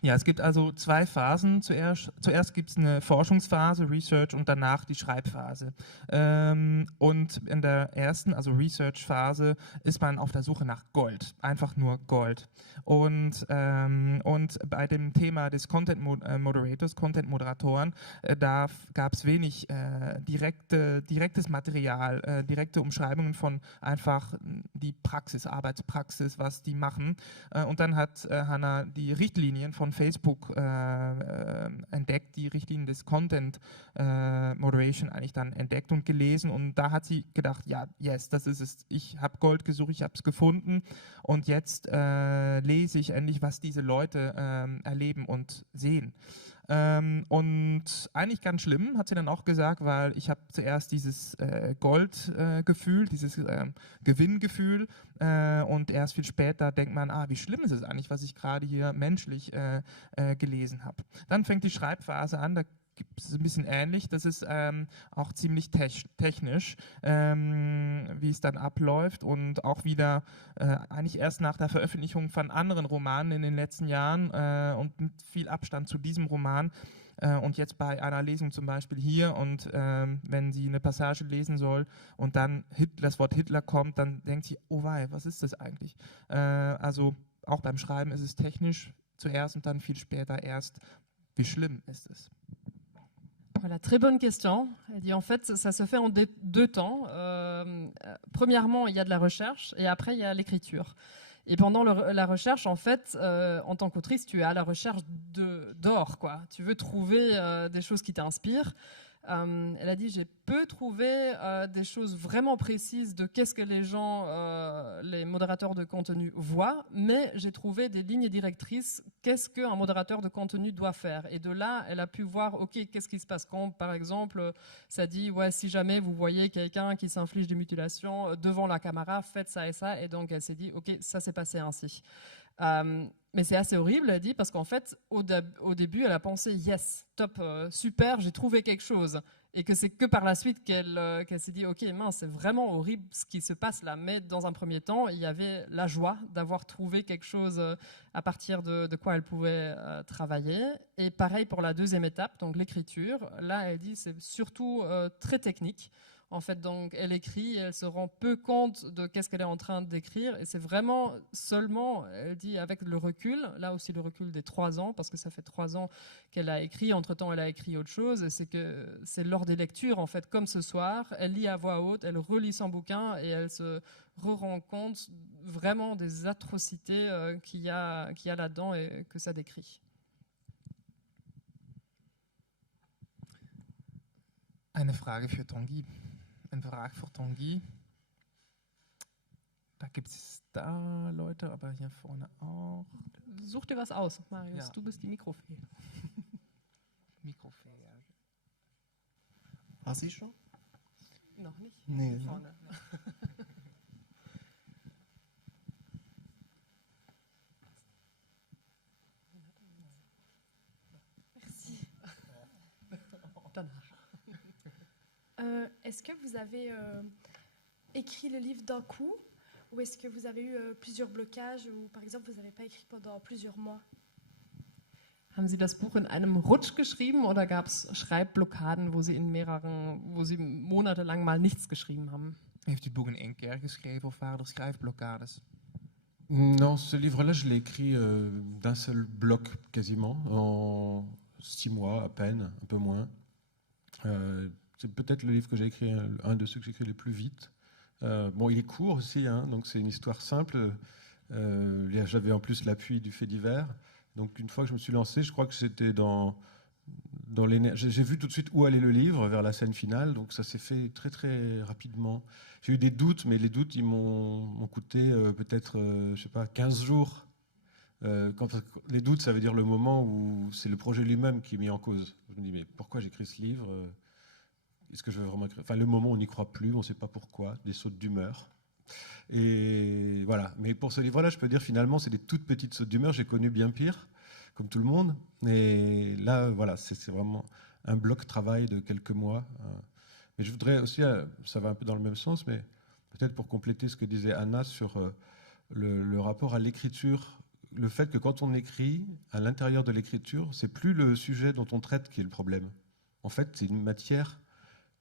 Ja, es gibt also 2 Phasen. Zuerst gibt es eine Forschungsphase, Research, und danach die Schreibphase. Und in der ersten, also Research-Phase, ist man auf der Suche nach Gold, einfach nur Gold. Und bei dem Thema des Content Moderators, Content-Moderatoren, da gab es wenig direktes Material, direkte Umschreibungen von einfach die Praxis, Arbeitspraxis, was die machen. Und dann hat Hanna die Richtlinien von Facebook entdeckt, die Richtlinien des Content Moderation eigentlich dann entdeckt und gelesen, und da hat sie gedacht, ja, yes, das ist es, ich habe Gold gesucht, ich habe es gefunden, und jetzt lese ich endlich, was diese Leute erleben und sehen. Und eigentlich ganz schlimm, hat sie dann auch gesagt, weil ich habe zuerst dieses Goldgefühl, dieses Gewinngefühl, und erst viel später denkt man, wie schlimm ist es eigentlich, was ich gerade hier menschlich gelesen habe. Dann fängt die Schreibphase an, da gibt es ein bisschen ähnlich, das ist auch ziemlich technisch, wie es dann abläuft, und auch wieder eigentlich erst nach der Veröffentlichung von anderen Romanen in den letzten Jahren und mit viel Abstand zu diesem Roman. Und jetzt bei einer Lesung zum Beispiel hier, und wenn sie eine Passage lesen soll und dann das Wort Hitler kommt, dann denkt sie, oh wei, was ist das eigentlich? Also auch beim Schreiben ist es technisch zuerst und dann viel später erst, wie schlimm ist es? Voilà, très bonne question. Elle dit en fait, ça se fait en 2 temps. Premièrement, il y a de la recherche et après, il y a l'écriture. Et pendant la recherche, en fait, en tant qu'autrice, tu es à la recherche d'or, quoi. Tu veux trouver des choses qui t'inspirent. Elle a dit, j'ai peu trouvé des choses vraiment précises de qu'est-ce que les gens, les modérateurs de contenu voient, mais j'ai trouvé des lignes directrices, qu'est-ce qu'un modérateur de contenu doit faire. Et de là, elle a pu voir, ok, qu'est-ce qui se passe quand, par exemple, ça dit, ouais, si jamais vous voyez quelqu'un qui s'inflige des mutilations devant la caméra, faites ça et ça. Et donc, elle s'est dit, ok, ça s'est passé ainsi. Mais c'est assez horrible, elle dit, parce qu'en fait, au début, elle a pensé, yes, top, super, j'ai trouvé quelque chose. Et que c'est que par la suite qu'elle s'est dit, ok, mince, c'est vraiment horrible ce qui se passe là. Mais dans un premier temps, il y avait la joie d'avoir trouvé quelque chose à partir de quoi elle pouvait travailler. Et pareil pour la deuxième étape, donc l'écriture. Là, elle dit, c'est surtout très technique. En fait, donc, elle écrit et elle se rend peu compte de qu'est-ce qu'elle est en train d'écrire. Et c'est vraiment seulement, elle dit, avec le recul, là aussi le recul des 3 ans, parce que ça fait 3 ans qu'elle a écrit. Entre-temps, elle a écrit autre chose. Et c'est lors des lectures, en fait, comme ce soir, elle lit à voix haute, elle relit son bouquin et elle se rend compte vraiment des atrocités qu'il y a là-dedans et que ça décrit. Eine Frage für Tanguy. Eine Frage für Tanguy. Da gibt es da Leute, aber hier vorne auch. Such dir was aus, Marius. Ja. Du bist die Mikrofee. Mikrofee, ja. War sie schon? Noch nicht? Nee. Vorne. Merci. Danach. Est-ce que vous avez écrit le livre d'un coup ou est-ce que vous avez eu plusieurs blocages ou par exemple vous n'avez pas écrit pendant plusieurs mois? Haben Sie das Buch in einem Rutsch geschrieben oder gab es Schreibblockaden, wo Sie monatelang mal nichts geschrieben haben? Heeft u het boek in 1 keer geschreven of waren er schrijfblokkades? Non, ce livre-là, je l'ai écrit d'un seul bloc quasiment, en 6 mois à peine, un peu moins. C'est peut-être le livre que j'ai écrit, un de ceux que j'ai écrit les plus vite. Bon, il est court aussi, hein, donc c'est une histoire simple. J'avais en plus l'appui du fait divers. Donc une fois que je me suis lancé, je crois que c'était dans l'énergie. J'ai vu tout de suite où allait le livre, vers la scène finale, donc ça s'est fait très très rapidement. J'ai eu des doutes, mais les doutes, ils m'ont coûté peut-être, je sais pas, 15 jours. Les doutes, ça veut dire le moment où c'est le projet lui-même qui est mis en cause. Je me dis, mais pourquoi j'écris ce livre? Est-ce que je veux vraiment écrire? Enfin, le moment où on n'y croit plus, on ne sait pas pourquoi, des sautes d'humeur. Et voilà. Mais pour ce livre-là, je peux dire finalement, c'est des toutes petites sautes d'humeur. J'ai connu bien pire, comme tout le monde. Et là, voilà, c'est vraiment un bloc travail de quelques mois. Mais je voudrais aussi, ça va un peu dans le même sens, mais peut-être pour compléter ce que disait Anna sur le rapport à l'écriture, le fait que quand on écrit, à l'intérieur de l'écriture, c'est plus le sujet dont on traite qui est le problème. En fait, c'est une matière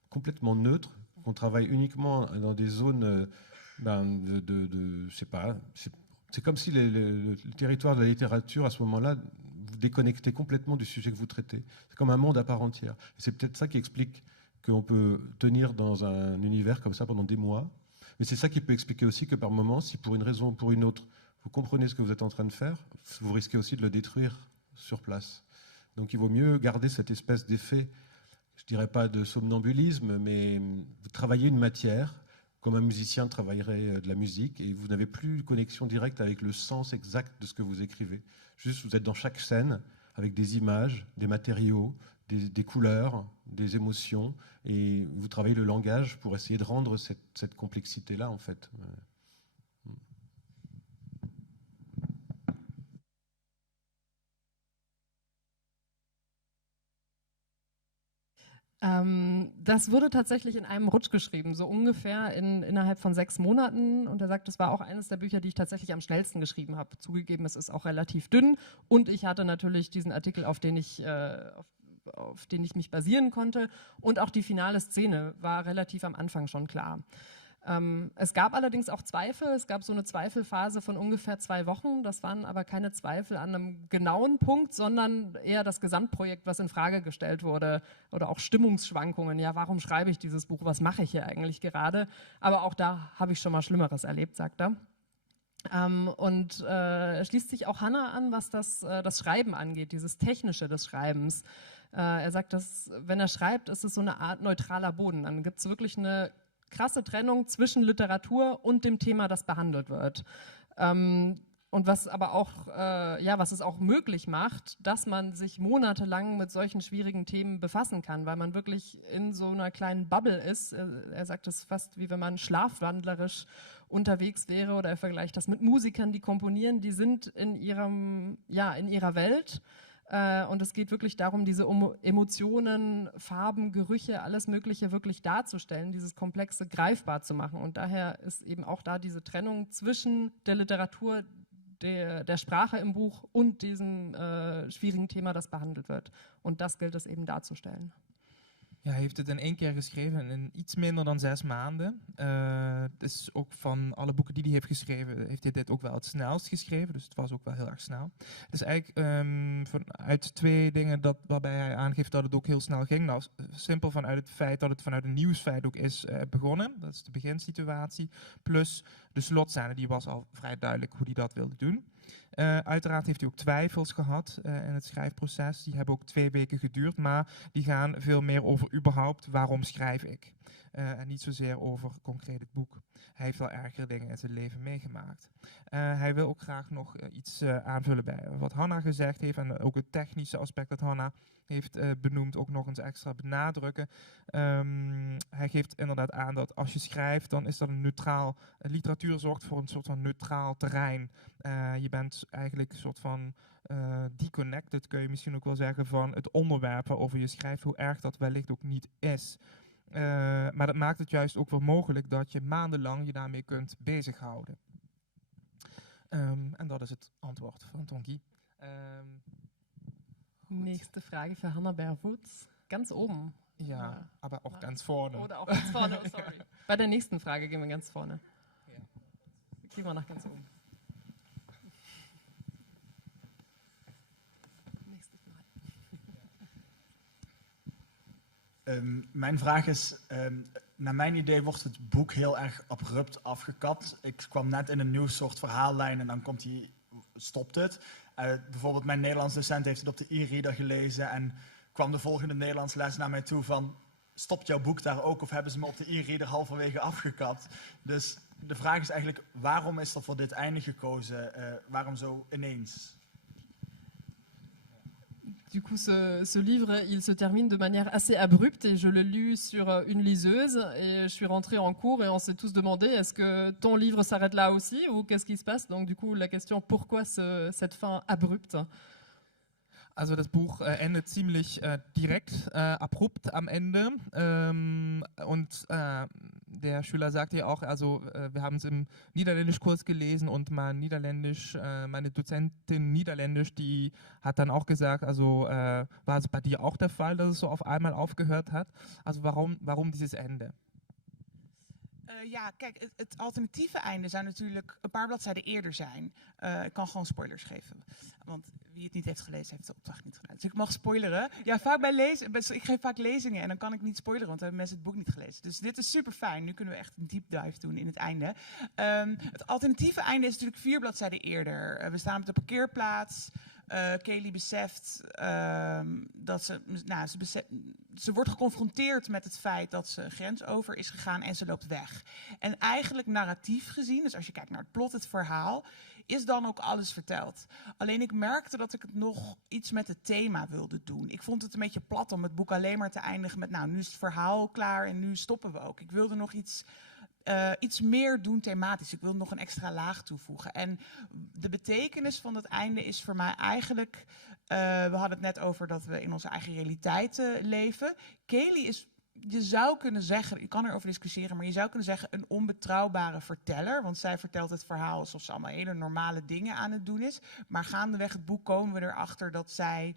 complètement neutre, qu'on travaille uniquement dans des zones je sais pas, c'est comme si le territoire de la littérature, à ce moment-là, vous déconnectez complètement du sujet que vous traitez. C'est comme un monde à part entière. Et c'est peut-être ça qui explique qu'on peut tenir dans un univers comme ça pendant des mois. Mais c'est ça qui peut expliquer aussi que par moment, si pour une raison ou pour une autre, vous comprenez ce que vous êtes en train de faire, vous risquez aussi de le détruire sur place. Donc il vaut mieux garder cette espèce d'effet, je dirais pas de somnambulisme, mais vous travaillez une matière comme un musicien travaillerait de la musique et vous n'avez plus de connexion directe avec le sens exact de ce que vous écrivez. Juste, vous êtes dans chaque scène avec des images, des matériaux, des couleurs, des émotions et vous travaillez le langage pour essayer de rendre cette complexité-là, en fait. Das wurde tatsächlich in einem Rutsch geschrieben, so ungefähr innerhalb von 6 Monaten. Und er sagt, das war auch eines der Bücher, die ich tatsächlich am schnellsten geschrieben habe. Zugegeben, es ist auch relativ dünn. Und ich hatte natürlich diesen Artikel, auf den ich mich basieren konnte. Und auch die finale Szene war relativ am Anfang schon klar. Es gab allerdings auch Zweifel. Es gab so eine Zweifelphase von ungefähr 2 Wochen. Das waren aber keine Zweifel an einem genauen Punkt, sondern eher das Gesamtprojekt, was in Frage gestellt wurde. Oder auch Stimmungsschwankungen. Ja, warum schreibe ich dieses Buch? Was mache ich hier eigentlich gerade? Aber auch da habe ich schon mal Schlimmeres erlebt, sagt er. Er schließt sich auch Hannah an, was das Schreiben angeht, dieses Technische des Schreibens. Er sagt, dass wenn er schreibt, ist es so eine Art neutraler Boden. Dann gibt es wirklich eine krasse Trennung zwischen Literatur und dem Thema, das behandelt wird. Und was aber auch, was es auch möglich macht, dass man sich monatelang mit solchen schwierigen Themen befassen kann, weil man wirklich in so einer kleinen Bubble ist. Er sagt es fast wie wenn man schlafwandlerisch unterwegs wäre, oder er vergleicht das mit Musikern, die komponieren, die sind in ihrer Welt. Und es geht wirklich darum, diese Emotionen, Farben, Gerüche, alles Mögliche wirklich darzustellen, dieses Komplexe greifbar zu machen. Und daher ist eben auch da diese Trennung zwischen der Literatur, der Sprache im Buch und diesem schwierigen Thema, das behandelt wird. Und das gilt es eben darzustellen. Ja, hij heeft het in 1 keer geschreven in iets minder dan 6 maanden. Dus ook van alle boeken die hij heeft geschreven, heeft hij dit ook wel het snelst geschreven. Dus het was ook wel heel erg snel. Het is eigenlijk vanuit 2 dingen waarbij hij aangeeft dat het ook heel snel ging. Nou, simpel vanuit het feit dat het vanuit een nieuwsfeit ook is begonnen. Dat is de beginsituatie. Plus de slotscène, die was al vrij duidelijk hoe hij dat wilde doen. Uiteraard heeft hij ook twijfels gehad in het schrijfproces. Die hebben ook 2 weken geduurd, maar die gaan veel meer over überhaupt waarom schrijf ik. En niet zozeer over concreet het boek. Hij heeft wel ergere dingen in zijn leven meegemaakt. Hij wil ook graag nog iets aanvullen bij wat Hannah gezegd heeft en ook het technische aspect dat Hannah heeft benoemd ook nog eens extra benadrukken. Hij geeft inderdaad aan dat als je schrijft, dan is dat een neutraal... literatuur zorgt voor een soort van neutraal terrein. Je bent eigenlijk een soort van deconnected, kun je misschien ook wel zeggen, van het onderwerp waarover je schrijft, hoe erg dat wellicht ook niet is. Maar dat maakt het juist ook wel mogelijk dat je maandenlang je daarmee kunt bezighouden. En dat is het antwoord van Tanguy. Nächste Frage für Hannah Berwutz. Ganz oben. Ja, aber auch ganz vorne. Oder auch ganz vorne, oh, sorry. Bei der nächsten Frage gehen wir ganz vorne. Ja. Gehen wir nach ganz oben. Nächste Frage. Mijn vraag is, naar mijn idee wordt het boek heel erg abrupt afgekapt. Ik kwam net in een nieuw soort verhaallijn en dan stopt het. Bijvoorbeeld mijn Nederlands docent heeft het op de e-reader gelezen en kwam de volgende Nederlands les naar mij toe van, stopt jouw boek daar ook of hebben ze me op de e-reader halverwege afgekapt? Dus de vraag is eigenlijk, waarom is er voor dit einde gekozen? Waarom zo ineens? Du coup, ce livre, il se termine de manière assez abrupte et je l'ai lu sur une liseuse et je suis rentrée en cours et on s'est tous demandé est-ce que ton livre s'arrête là aussi ou qu'est-ce qui se passe? Donc du coup, la question, pourquoi cette fin abrupte? Also das Buch endet ziemlich direkt, abrupt am Ende. Der Schüler sagte ja auch, also wir haben es im Niederländischkurs gelesen und meine Dozentin Niederländisch, die hat dann auch gesagt, also war es bei dir auch der Fall, dass es so auf einmal aufgehört hat? Also warum dieses Ende? Ja, kijk, het alternatieve einde zou natuurlijk een paar bladzijden eerder zijn. Ik kan gewoon spoilers geven. Want wie het niet heeft gelezen, heeft de opdracht niet gedaan. Dus ik mag spoileren. Ja, vaak bij lezen. Ik geef vaak lezingen en dan kan ik niet spoileren, want dan hebben mensen het boek niet gelezen. Dus dit is super fijn. Nu kunnen we echt een deep dive doen in het einde. Het alternatieve einde is natuurlijk 4 bladzijden eerder. We staan op de parkeerplaats. Kaylee beseft dat ze wordt geconfronteerd met het feit dat ze grens over is gegaan en ze loopt weg. En eigenlijk narratief gezien, dus als je kijkt naar het plot, het verhaal, is dan ook alles verteld. Alleen ik merkte dat ik het nog iets met het thema wilde doen. Ik vond het een beetje plat om het boek alleen maar te eindigen met, nou, nu is het verhaal klaar en nu stoppen we ook. Ik wilde nog iets meer doen thematisch. Ik wil nog een extra laag toevoegen. En de betekenis van het einde is voor mij eigenlijk... we hadden het net over dat we in onze eigen realiteit leven. Kaylee is, je zou kunnen zeggen, je kan erover discussiëren, maar je zou kunnen zeggen een onbetrouwbare verteller. Want zij vertelt het verhaal alsof ze allemaal hele normale dingen aan het doen is. Maar gaandeweg het boek komen we erachter dat zij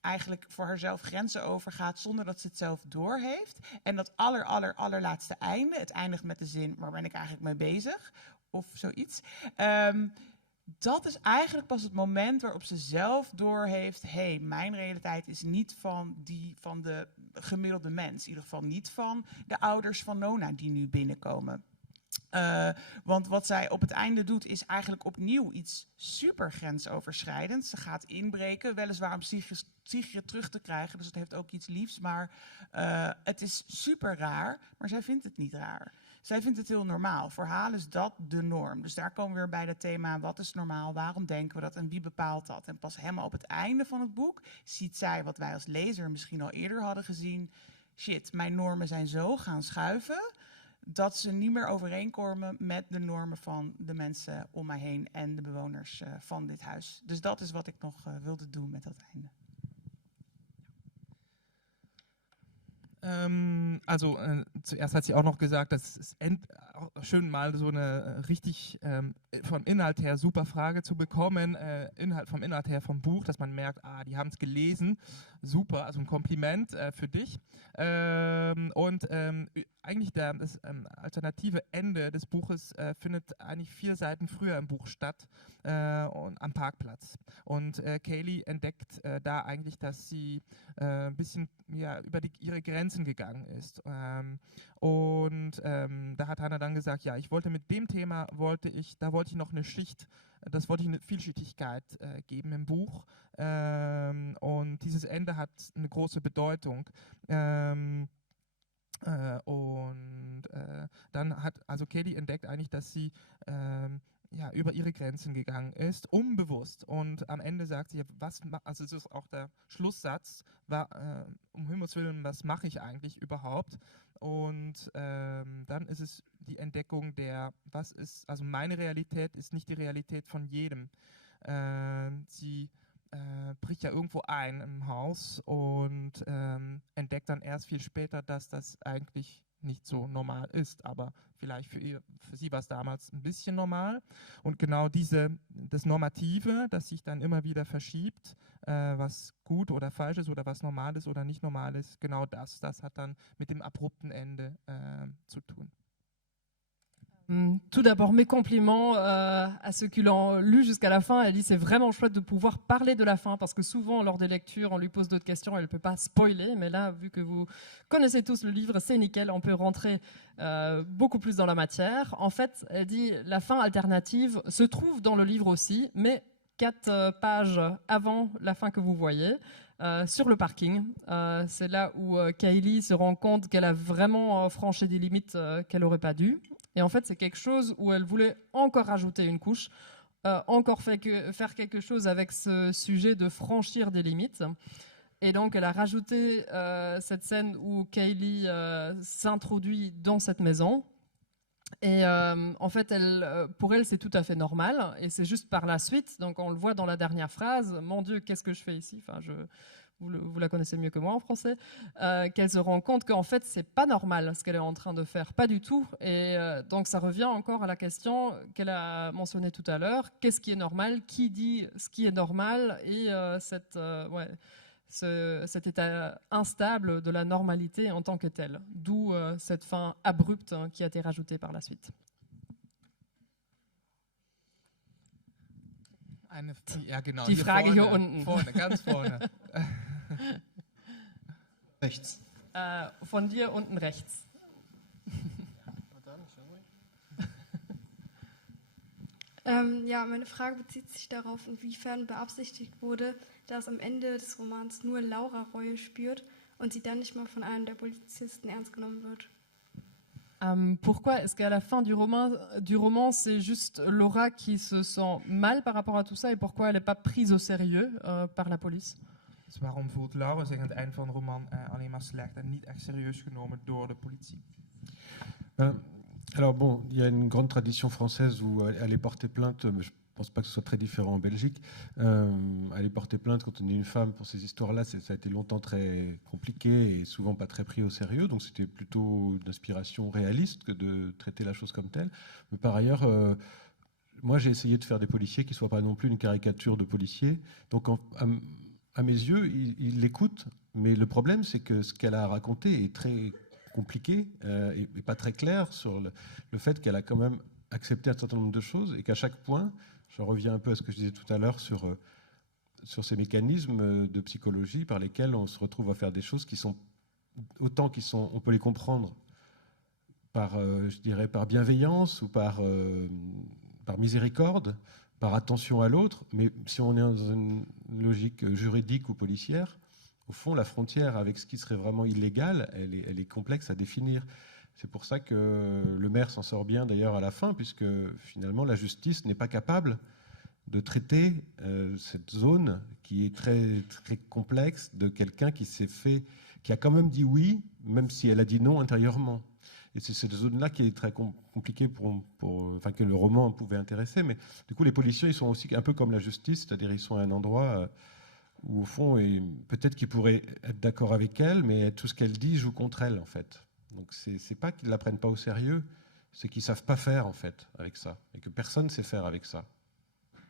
eigenlijk voor haarzelf grenzen overgaat zonder dat ze het zelf doorheeft. En dat allerlaatste einde, het eindigt met de zin, waar ben ik eigenlijk mee bezig? Of zoiets. Dat is eigenlijk pas het moment waarop ze zelf doorheeft, hey, mijn realiteit is niet van die van de gemiddelde mens. In ieder geval niet van de ouders van Nona die nu binnenkomen. Want wat zij op het einde doet is eigenlijk opnieuw iets super grensoverschrijdends. Ze gaat inbreken, weliswaar om Sigrid terug te krijgen. Dus het heeft ook iets liefs. Maar het is super raar, maar zij vindt het niet raar. Zij vindt het heel normaal. Voor haar is dat de norm. Dus daar komen we weer bij het thema, wat is normaal, waarom denken we dat en wie bepaalt dat? En pas helemaal op het einde van het boek ziet zij, wat wij als lezer misschien al eerder hadden gezien, shit, mijn normen zijn zo gaan schuiven dat ze niet meer overeenkomen met de normen van de mensen om mij heen en de bewoners van dit huis. Dus dat is wat ik nog wilde doen met dat einde. Zuerst hat sie auch noch gesagt, das ist schön mal so eine richtig vom Inhalt her super Frage zu bekommen, vom Inhalt her vom Buch, dass man merkt, die haben es gelesen, super, also ein Kompliment für dich. Eigentlich das alternative Ende des Buches findet eigentlich 4 Seiten früher im Buch statt, am Parkplatz. Und Kaylee entdeckt da eigentlich, dass sie ein bisschen über ihre Grenzen gegangen ist. Da hat Hannah dann gesagt, ja, ich wollte mit dem Thema, wollte ich noch eine Schicht, das wollte ich eine Vielschichtigkeit geben im Buch. Und dieses Ende hat eine große Bedeutung. Dann hat also Kaylee entdeckt eigentlich, dass sie über ihre Grenzen gegangen ist, unbewusst. Und am Ende sagt sie, also es ist auch der Schlusssatz, um Himmels Willen, was mache ich eigentlich überhaupt? Und dann ist es die Entdeckung also meine Realität ist nicht die Realität von jedem. Sie bricht ja irgendwo ein im Haus und entdeckt dann erst viel später, dass das eigentlich nicht so normal ist, aber vielleicht für sie war es damals ein bisschen normal. Und genau das Normative, das sich dann immer wieder verschiebt, was gut oder falsch ist oder was normal ist oder nicht normal ist, genau das hat dann mit dem abrupten Ende zu tun. Tout d'abord, mes compliments à ceux qui l'ont lu jusqu'à la fin. Elle dit c'est vraiment chouette de pouvoir parler de la fin parce que souvent, lors des lectures, on lui pose d'autres questions, elle ne peut pas spoiler. Mais là, vu que vous connaissez tous le livre, c'est nickel, on peut rentrer beaucoup plus dans la matière. En fait, elle dit la fin alternative se trouve dans le livre aussi, mais 4 pages avant la fin que vous voyez. Sur le parking. C'est là où Kaylee se rend compte qu'elle a vraiment franchi des limites qu'elle n'aurait pas dû. Et en fait, c'est quelque chose où elle voulait encore rajouter une couche, encore faire quelque chose avec ce sujet de franchir des limites. Et donc, elle a rajouté cette scène où Kaylee s'introduit dans cette maison. Et en fait, pour elle, c'est tout à fait normal. Et c'est juste par la suite, donc on le voit dans la dernière phrase, « Mon Dieu, qu'est-ce que je fais ici ?» Enfin, vous la connaissez mieux que moi en français, qu'elle se rend compte qu'en fait, c'est pas normal ce qu'elle est en train de faire, pas du tout. Et donc, ça revient encore à la question qu'elle a mentionnée tout à l'heure, qu'est-ce qui est normal, qui dit ce qui est normal, et cet état instable de la normalité en tant que tel, d'où cette fin abrupte qui a été rajoutée par la suite. Die Frage hier unten. Vorne, ganz vorne. Rechts. Von dir unten rechts. Ja, meine Frage bezieht sich darauf, inwiefern beabsichtigt wurde, dass am Ende des Romans nur Laura Reue spürt und sie dann nicht mal von einem der Polizisten ernst genommen wird. Pourquoi est-ce qu'à la fin du roman, c'est juste Laura qui se sent mal par rapport à tout ça et pourquoi elle n'est pas prise au sérieux par la police? Dus waarom voelt Laura zich aan het eind van de roman alleen maar slecht en niet echt serieus genomen door de politie? Alors bon, il y a une grande tradition française où aller porter plainte, mais je ne pense pas que ce soit très différent en Belgique. Aller porter plainte quand on est une femme pour ces histoires-là, ça a été longtemps très compliqué et souvent pas très pris au sérieux. Donc c'était plutôt d'inspiration réaliste que de traiter la chose comme telle. Mais par ailleurs, moi j'ai essayé de faire des policiers qui ne soient pas non plus une caricature de policiers. Donc à mes yeux, ils l'écoutent. Mais le problème, c'est que ce qu'elle a raconté est très compliqué et pas très clair sur le fait qu'elle a quand même accepté un certain nombre de choses et qu'à chaque point, je reviens un peu à ce que je disais tout à l'heure sur ces mécanismes de psychologie par lesquels on se retrouve à faire des choses qui sont, autant on peut les comprendre je dirais, par bienveillance ou par miséricorde, par attention à l'autre. Mais si on est dans une logique juridique ou policière, au fond, la frontière avec ce qui serait vraiment illégal, elle est complexe à définir. C'est pour ça que le maire s'en sort bien d'ailleurs à la fin, puisque finalement la justice n'est pas capable de traiter cette zone qui est très, très complexe de quelqu'un qui a quand même dit oui, même si elle a dit non intérieurement. Et c'est cette zone-là qui est très compliquée enfin, que le roman pouvait intéresser. Mais du coup, les policiers, ils sont aussi un peu comme la justice, c'est-à-dire ils sont à un endroit où, au fond, peut-être qu'ils pourraient être d'accord avec elle, mais tout ce qu'elle dit joue contre elle, en fait. Donc, c'est pas qu'ils ne la prennent pas au sérieux, c'est qu'ils ne savent pas faire, en fait, avec ça. Et que personne ne sait faire avec ça.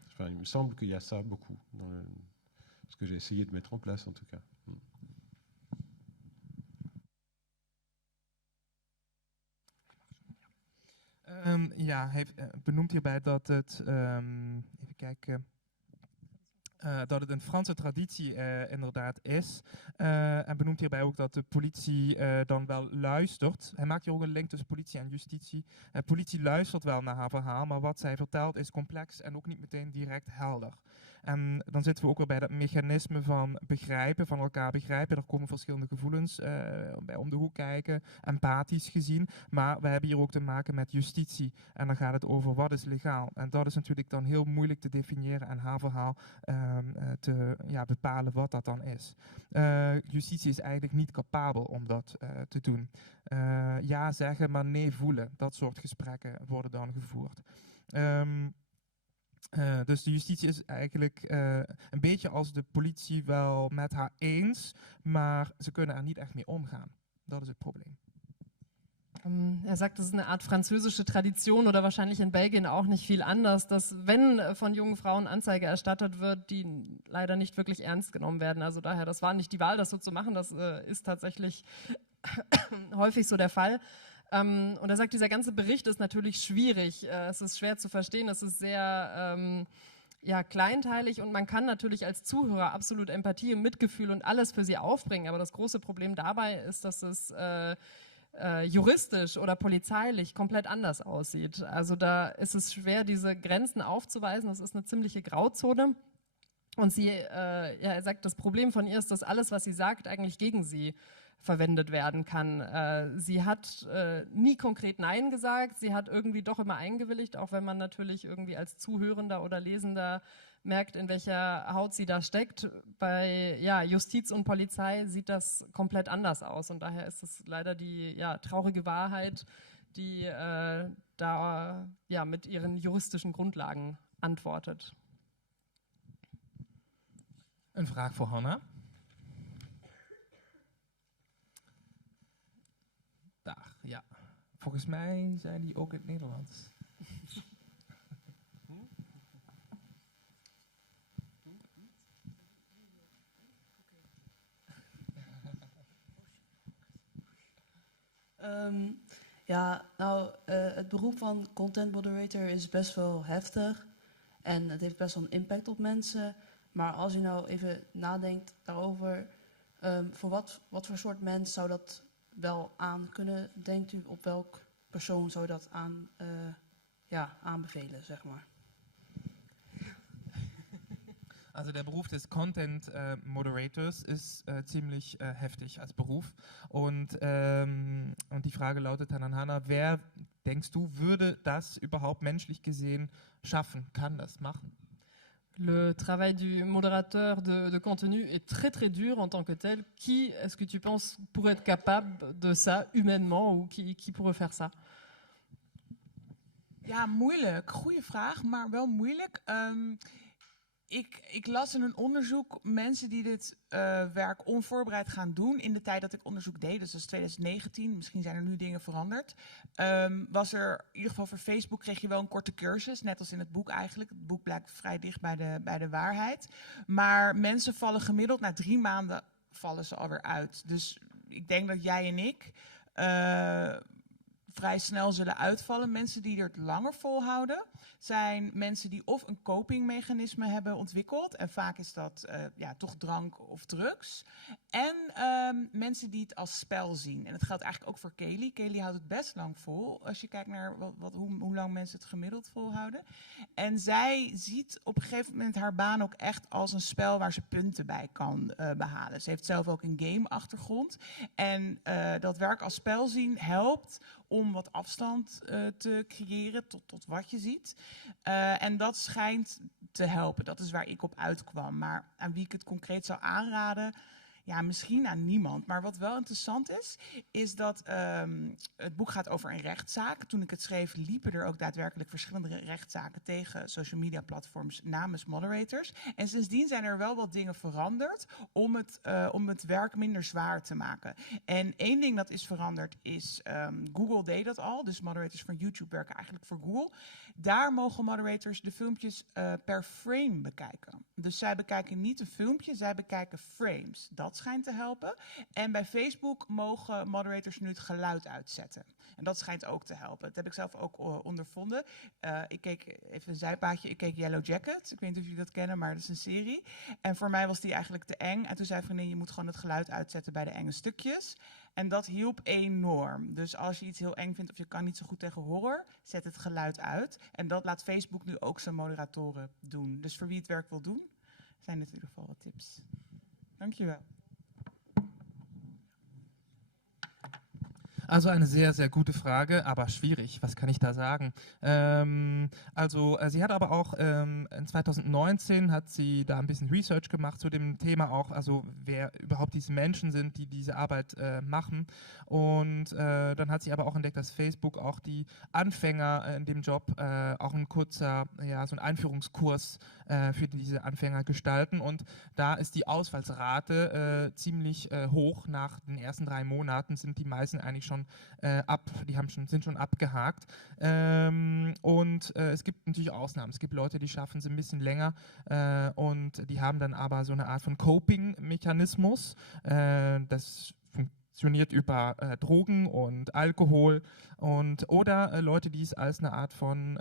Enfin, il me semble qu'il y a ça beaucoup, dans ce que j'ai essayé de mettre en place, en tout cas. Ja, hij benoemt hierbij dat het, even kijken, dat het een Franse traditie inderdaad is. En benoemt hierbij ook dat de politie dan wel luistert. Hij maakt hier ook een link tussen politie en justitie. Politie luistert wel naar haar verhaal, maar wat zij vertelt is complex en ook niet meteen direct helder. En dan zitten we ook weer bij dat mechanisme van begrijpen, van elkaar begrijpen. Er komen verschillende gevoelens bij om de hoek kijken, empathisch gezien. Maar we hebben hier ook te maken met justitie. En dan gaat het over wat is legaal. En dat is natuurlijk dan heel moeilijk te definiëren en haar verhaal te bepalen wat dat dan is. Justitie is eigenlijk niet capabel om dat te doen. Ja zeggen, maar nee voelen. Dat soort gesprekken worden dan gevoerd. Dus de justitie is eigenlijk een beetje als de politie wel met haar eens, maar ze kunnen er niet echt mee omgaan. Dat is het Problem. Er sagt, das ist eine Art französische Tradition oder wahrscheinlich in Belgien auch nicht viel anders, dass wenn von jungen Frauen Anzeige erstattet wird, die leider nicht wirklich ernst genommen werden. Also daher, das war nicht die Wahl, das so zu machen, das ist tatsächlich häufig so der Fall. Und er sagt, dieser ganze Bericht ist natürlich schwierig, es ist schwer zu verstehen, es ist sehr kleinteilig und man kann natürlich als Zuhörer absolut Empathie und Mitgefühl und alles für sie aufbringen, aber das große Problem dabei ist, dass es juristisch oder polizeilich komplett anders aussieht. Also da ist es schwer, diese Grenzen aufzuweisen, das ist eine ziemliche Grauzone. Und er sagt, das Problem von ihr ist, dass alles, was sie sagt, eigentlich gegen sie verwendet werden kann. Sie hat nie konkret Nein gesagt, sie hat irgendwie doch immer eingewilligt, auch wenn man natürlich irgendwie als Zuhörender oder Lesender merkt, in welcher Haut sie da steckt. Bei Justiz und Polizei sieht das komplett anders aus und daher ist es leider die traurige Wahrheit, die da mit ihren juristischen Grundlagen antwortet. Een vraag voor Hanna. Daar, ja. Volgens mij zijn die ook in het Nederlands. Het beroep van content moderator is best wel heftig en het heeft best wel een impact op mensen. Maar als u nou even nadenkt daarover, voor wat voor soort mens zou dat wel aan kunnen? Denkt u op welk persoon zou dat aanbevelen, zeg maar? Also der Beruf des Content Moderators ist ziemlich heftig als Beruf. Und die Frage lautet dann an Hanna, wer, denkst du, würde das überhaupt menschlich gesehen schaffen, kann das machen? Le travail du modérateur de contenu est très très dur en tant que tel. Qui est-ce que tu penses pourrait être capable de ça humainement ou qui pourrait faire ça? Ja, moeilijk. Goeie vraag, maar wel moeilijk. Ik las in een onderzoek mensen die dit werk onvoorbereid gaan doen in de tijd dat ik onderzoek deed, dus dat is 2019, misschien zijn er nu dingen veranderd. Was er, in ieder geval voor Facebook kreeg je wel een korte cursus, net als in het boek eigenlijk. Het boek blijkt vrij dicht bij de waarheid. Maar mensen vallen gemiddeld na 3 maanden vallen ze alweer uit. Dus ik denk dat jij en ik vrij snel zullen uitvallen. Mensen die er het langer volhouden, zijn mensen die of een copingmechanisme hebben ontwikkeld. En vaak is dat toch drank of drugs. En mensen die het als spel zien. En dat geldt eigenlijk ook voor Kaylee. Kaylee houdt het best lang vol. Als je kijkt naar hoe lang mensen het gemiddeld volhouden. En zij ziet op een gegeven moment haar baan ook echt als een spel waar ze punten bij kan behalen. Ze heeft zelf ook een game-achtergrond. En dat werk als spel zien helpt om wat afstand te creëren tot wat je ziet. En dat schijnt te helpen. Dat is waar ik op uitkwam. Maar aan wie ik het concreet zou aanraden... Ja, misschien aan niemand. Maar wat wel interessant is dat het boek gaat over een rechtszaak. Toen ik het schreef, liepen er ook daadwerkelijk verschillende rechtszaken tegen social media platforms namens moderators. En sindsdien zijn er wel wat dingen veranderd om het werk minder zwaar te maken. En één ding dat is veranderd is, Google deed dat al. Dus moderators van YouTube werken eigenlijk voor Google. Daar mogen moderators de filmpjes per frame bekijken. Dus zij bekijken niet een filmpje, zij bekijken frames. Dat schijnt te helpen. En bij Facebook mogen moderators nu het geluid uitzetten. En dat schijnt ook te helpen. Dat heb ik zelf ook ondervonden. Ik keek, even een zijpaadje, ik keek Yellow Jacket. Ik weet niet of jullie dat kennen, maar dat is een serie. En voor mij was die eigenlijk te eng. En toen zei vriendin, je moet gewoon het geluid uitzetten bij de enge stukjes. En dat hielp enorm. Dus als je iets heel eng vindt of je kan niet zo goed tegen horror, zet het geluid uit. En dat laat Facebook nu ook zijn moderatoren doen. Dus voor wie het werk wil doen, zijn dit in ieder geval wat tips. Dankjewel. Also eine sehr, sehr gute Frage, aber schwierig. Was kann ich da sagen? Sie hat aber auch in 2019 hat sie da ein bisschen Research gemacht zu dem Thema auch, also wer überhaupt diese Menschen sind, die diese Arbeit machen. Und dann hat sie aber auch entdeckt, dass Facebook auch die Anfänger in dem Job auch ein kurzer, so ein Einführungskurs für diese Anfänger gestalten. Und da ist die Ausfallsrate ziemlich hoch. Nach den ersten 3 Monaten sind die meisten eigentlich schon sind schon abgehakt. Es gibt natürlich Ausnahmen. Es gibt Leute, die schaffen es ein bisschen länger und die haben dann aber so eine Art von Coping-Mechanismus. Das funktioniert über Drogen und Alkohol oder Leute, die es als eine Art von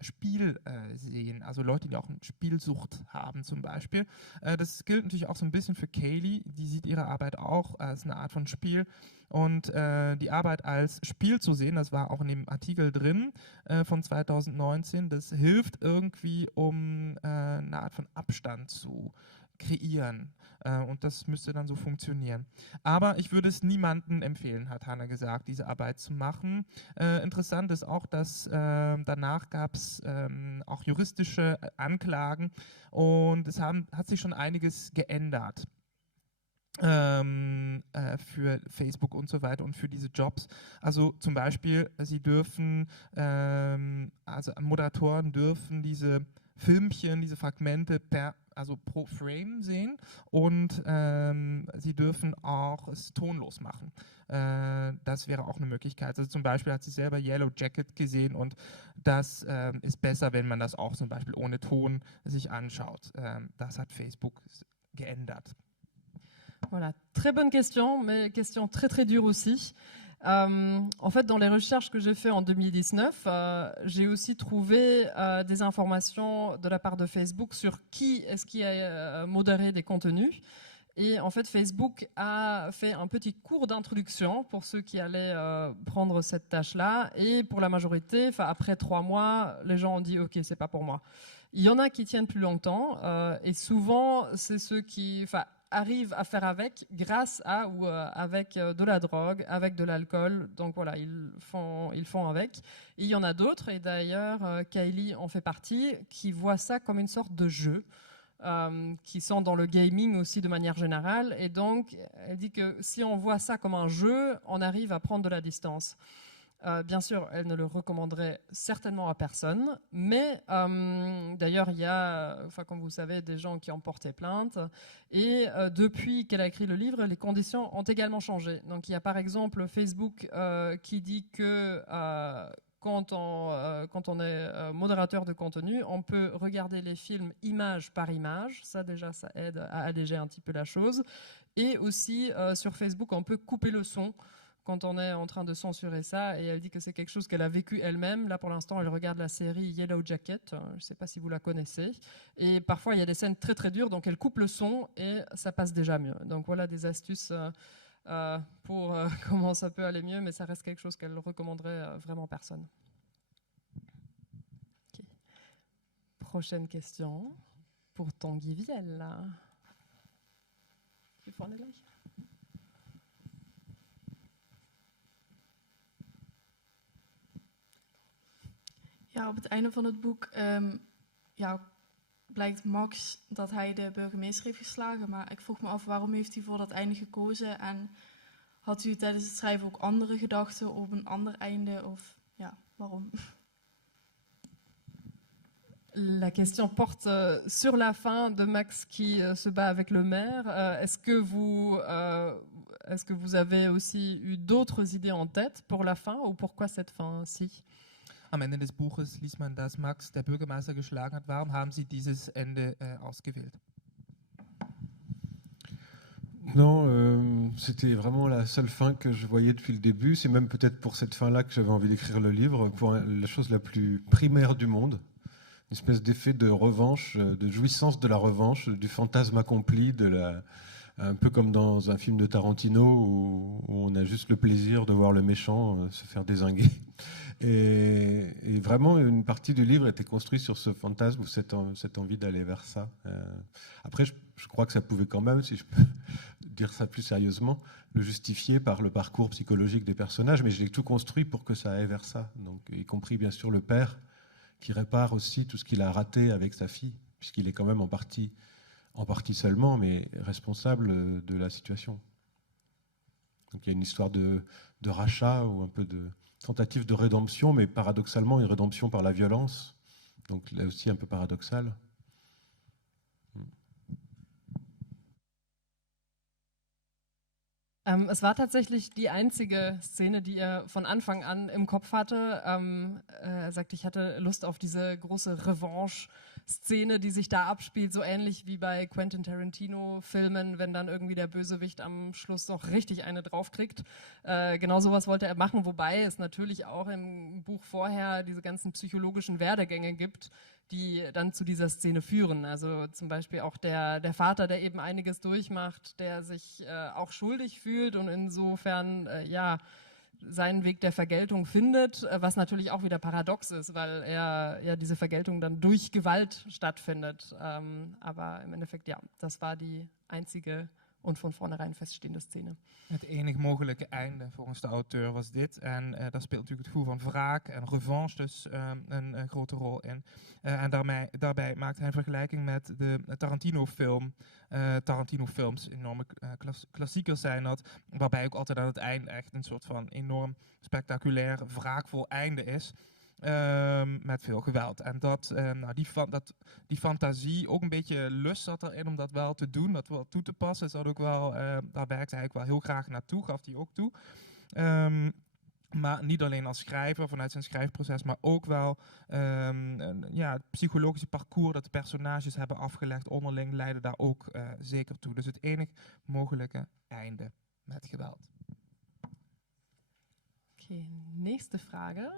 Spiel sehen, also Leute, die auch eine Spielsucht haben zum Beispiel. Das gilt natürlich auch so ein bisschen für Kaylee, die sieht ihre Arbeit auch als eine Art von Spiel und die Arbeit als Spiel zu sehen, das war auch in dem Artikel drin von 2019, das hilft irgendwie, um eine Art von Abstand zu kreieren. Und das müsste dann so funktionieren. Aber ich würde es niemandem empfehlen, hat Hannah gesagt, diese Arbeit zu machen. Interessant ist auch, dass danach gab es auch juristische Anklagen und es hat sich schon einiges geändert. Für Facebook und so weiter und für diese Jobs. Also zum Beispiel, sie dürfen, Moderatoren dürfen diese Filmchen, diese Fragmente pro Frame sehen und sie dürfen auch es tonlos machen. Das wäre auch eine Möglichkeit. Also zum Beispiel hat sie selber Yellow Jacket gesehen und das ist besser, wenn man das auch zum Beispiel ohne Ton sich anschaut. Das hat Facebook geändert. Voilà, très bonne question, mais question très très dure aussi. En fait, dans les recherches que j'ai fait en 2019, j'ai aussi trouvé des informations de la part de Facebook sur qui est-ce qui a modéré des contenus. Et en fait, Facebook a fait un petit cours d'introduction pour ceux qui allaient prendre cette tâche-là. Et pour la majorité, après 3 mois, les gens ont dit « Ok, c'est pas pour moi ». Il y en a qui tiennent plus longtemps et souvent, c'est ceux qui arrivent à faire avec grâce à ou avec de la drogue, avec de l'alcool. Donc voilà, ils font avec. Et il y en a d'autres, et d'ailleurs Kaylee en fait partie, qui voient ça comme une sorte de jeu, qui sont dans le gaming aussi de manière générale. Et donc, elle dit que si on voit ça comme un jeu, on arrive à prendre de la distance. Bien sûr, elle ne le recommanderait certainement à personne, mais d'ailleurs, il y a, comme vous savez, des gens qui ont porté plainte, et depuis qu'elle a écrit le livre, les conditions ont également changé. Donc, il y a par exemple Facebook qui dit que quand on est modérateur de contenu, on peut regarder les films image par image. Ça, déjà, ça aide à alléger un petit peu la chose. Et aussi, sur Facebook, on peut couper le son quand on est en train de censurer ça, et elle dit que c'est quelque chose qu'elle a vécu elle-même. Là, pour l'instant, elle regarde la série Yellow Jacket, je ne sais pas si vous la connaissez, et parfois il y a des scènes très très dures, donc elle coupe le son et ça passe déjà mieux. Donc voilà des astuces pour comment ça peut aller mieux, mais ça reste quelque chose qu'elle recommanderait vraiment à personne. Okay. Prochaine question pour Tanguy Viel. Hier vorne gleich. Ja, op het einde van het boek blijkt Max dat hij de burgemeester heeft geslagen. Maar ik vroeg me af, waarom heeft hij voor dat einde gekozen? En had u tijdens het schrijven ook andere gedachten op een ander einde? Of ja, waarom? La question porte sur la fin de Max qui se bat avec le maire. Est-ce que vous avez aussi eu d'autres idées en tête pour la fin ou pourquoi cette fin-ci? Am Ende des Buches liest man, dass Max der Bürgermeister geschlagen hat. Warum haben Sie dieses Ende ausgewählt? Non, c'était vraiment la seule fin que je voyais depuis le début. C'est même peut-être pour cette fin-là que j'avais envie d'écrire le livre, pour la chose la plus primaire du monde. Une espèce d'effet de revanche, de jouissance de la revanche, du fantasme accompli, un peu comme dans un film de Tarantino où on a juste le plaisir de voir le méchant se faire dézinguer. Et vraiment, une partie du livre était construite sur ce fantasme ou cette envie d'aller vers ça. Après, je crois que ça pouvait quand même, si je peux dire ça plus sérieusement, le justifier par le parcours psychologique des personnages, mais j'ai tout construit pour que ça aille vers ça. Donc, y compris bien sûr le père, qui répare aussi tout ce qu'il a raté avec sa fille, puisqu'il est quand même en partie seulement, mais responsable de la situation. Donc il y a une histoire de rachat ou un peu de tentative de rédemption, mais paradoxalement une rédemption par la violence. Donc là aussi un peu paradoxal. Es war tatsächlich die einzige Szene, die er von Anfang an im Kopf hatte. Er sagte, ich hatte Lust auf diese große Revanche-Szene, die sich da abspielt, so ähnlich wie bei Quentin Tarantino-Filmen, wenn dann irgendwie der Bösewicht am Schluss noch richtig eine draufkriegt. Genau sowas wollte er machen, wobei es natürlich auch im Buch vorher diese ganzen psychologischen Werdegänge gibt, die dann zu dieser Szene führen. Also zum Beispiel auch der Vater, der eben einiges durchmacht, der sich auch schuldig fühlt und insofern seinen Weg der Vergeltung findet, was natürlich auch wieder paradox ist, weil diese Vergeltung dann durch Gewalt stattfindet. Aber im Endeffekt, ja, das war die einzige und von vornherein feststehende scène. Het enig mogelijke einde volgens de auteur was dit. En daar speelt natuurlijk het gevoel van wraak en revanche dus een grote rol in. En daarbij maakt hij een vergelijking met de Tarantino-film. Tarantino-films, enorme klassiekers zijn dat. Waarbij ook altijd aan het einde echt een soort van enorm spectaculair, wraakvol einde is. Met veel geweld. En die fantasie, ook een beetje lust zat erin om dat wel te doen, dat wel toe te passen. Is dat ook wel, daar werkte hij ook wel heel graag naartoe, gaf hij ook toe. Maar niet alleen als schrijver, vanuit zijn schrijfproces, maar ook wel het psychologische parcours dat de personages hebben afgelegd onderling, leidde daar ook zeker toe. Dus het enig mogelijke einde met geweld. Okay, nächste Frage.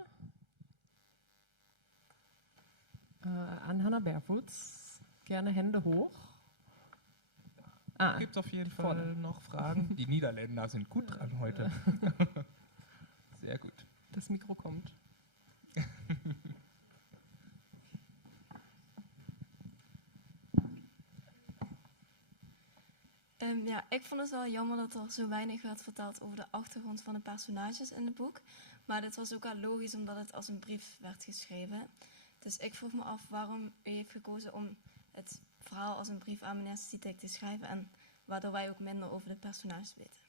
An Hannah Barefoots. Gerne Hände hoch. Es gibt auf jeden Fall noch Fragen. Die Niederländer sind gut dran heute. Sehr gut. Das Mikro kommt. Ik vond het wel jammer dat er zo weinig werd verteld over de achtergrond van de personages in het boek. Maar dit was ook wel logisch omdat het als een brief werd geschreven. Dus ik vroeg me af waarom u heeft gekozen om het verhaal als een brief aan meneer Sitek te schrijven en waardoor wij ook minder over de personages weten.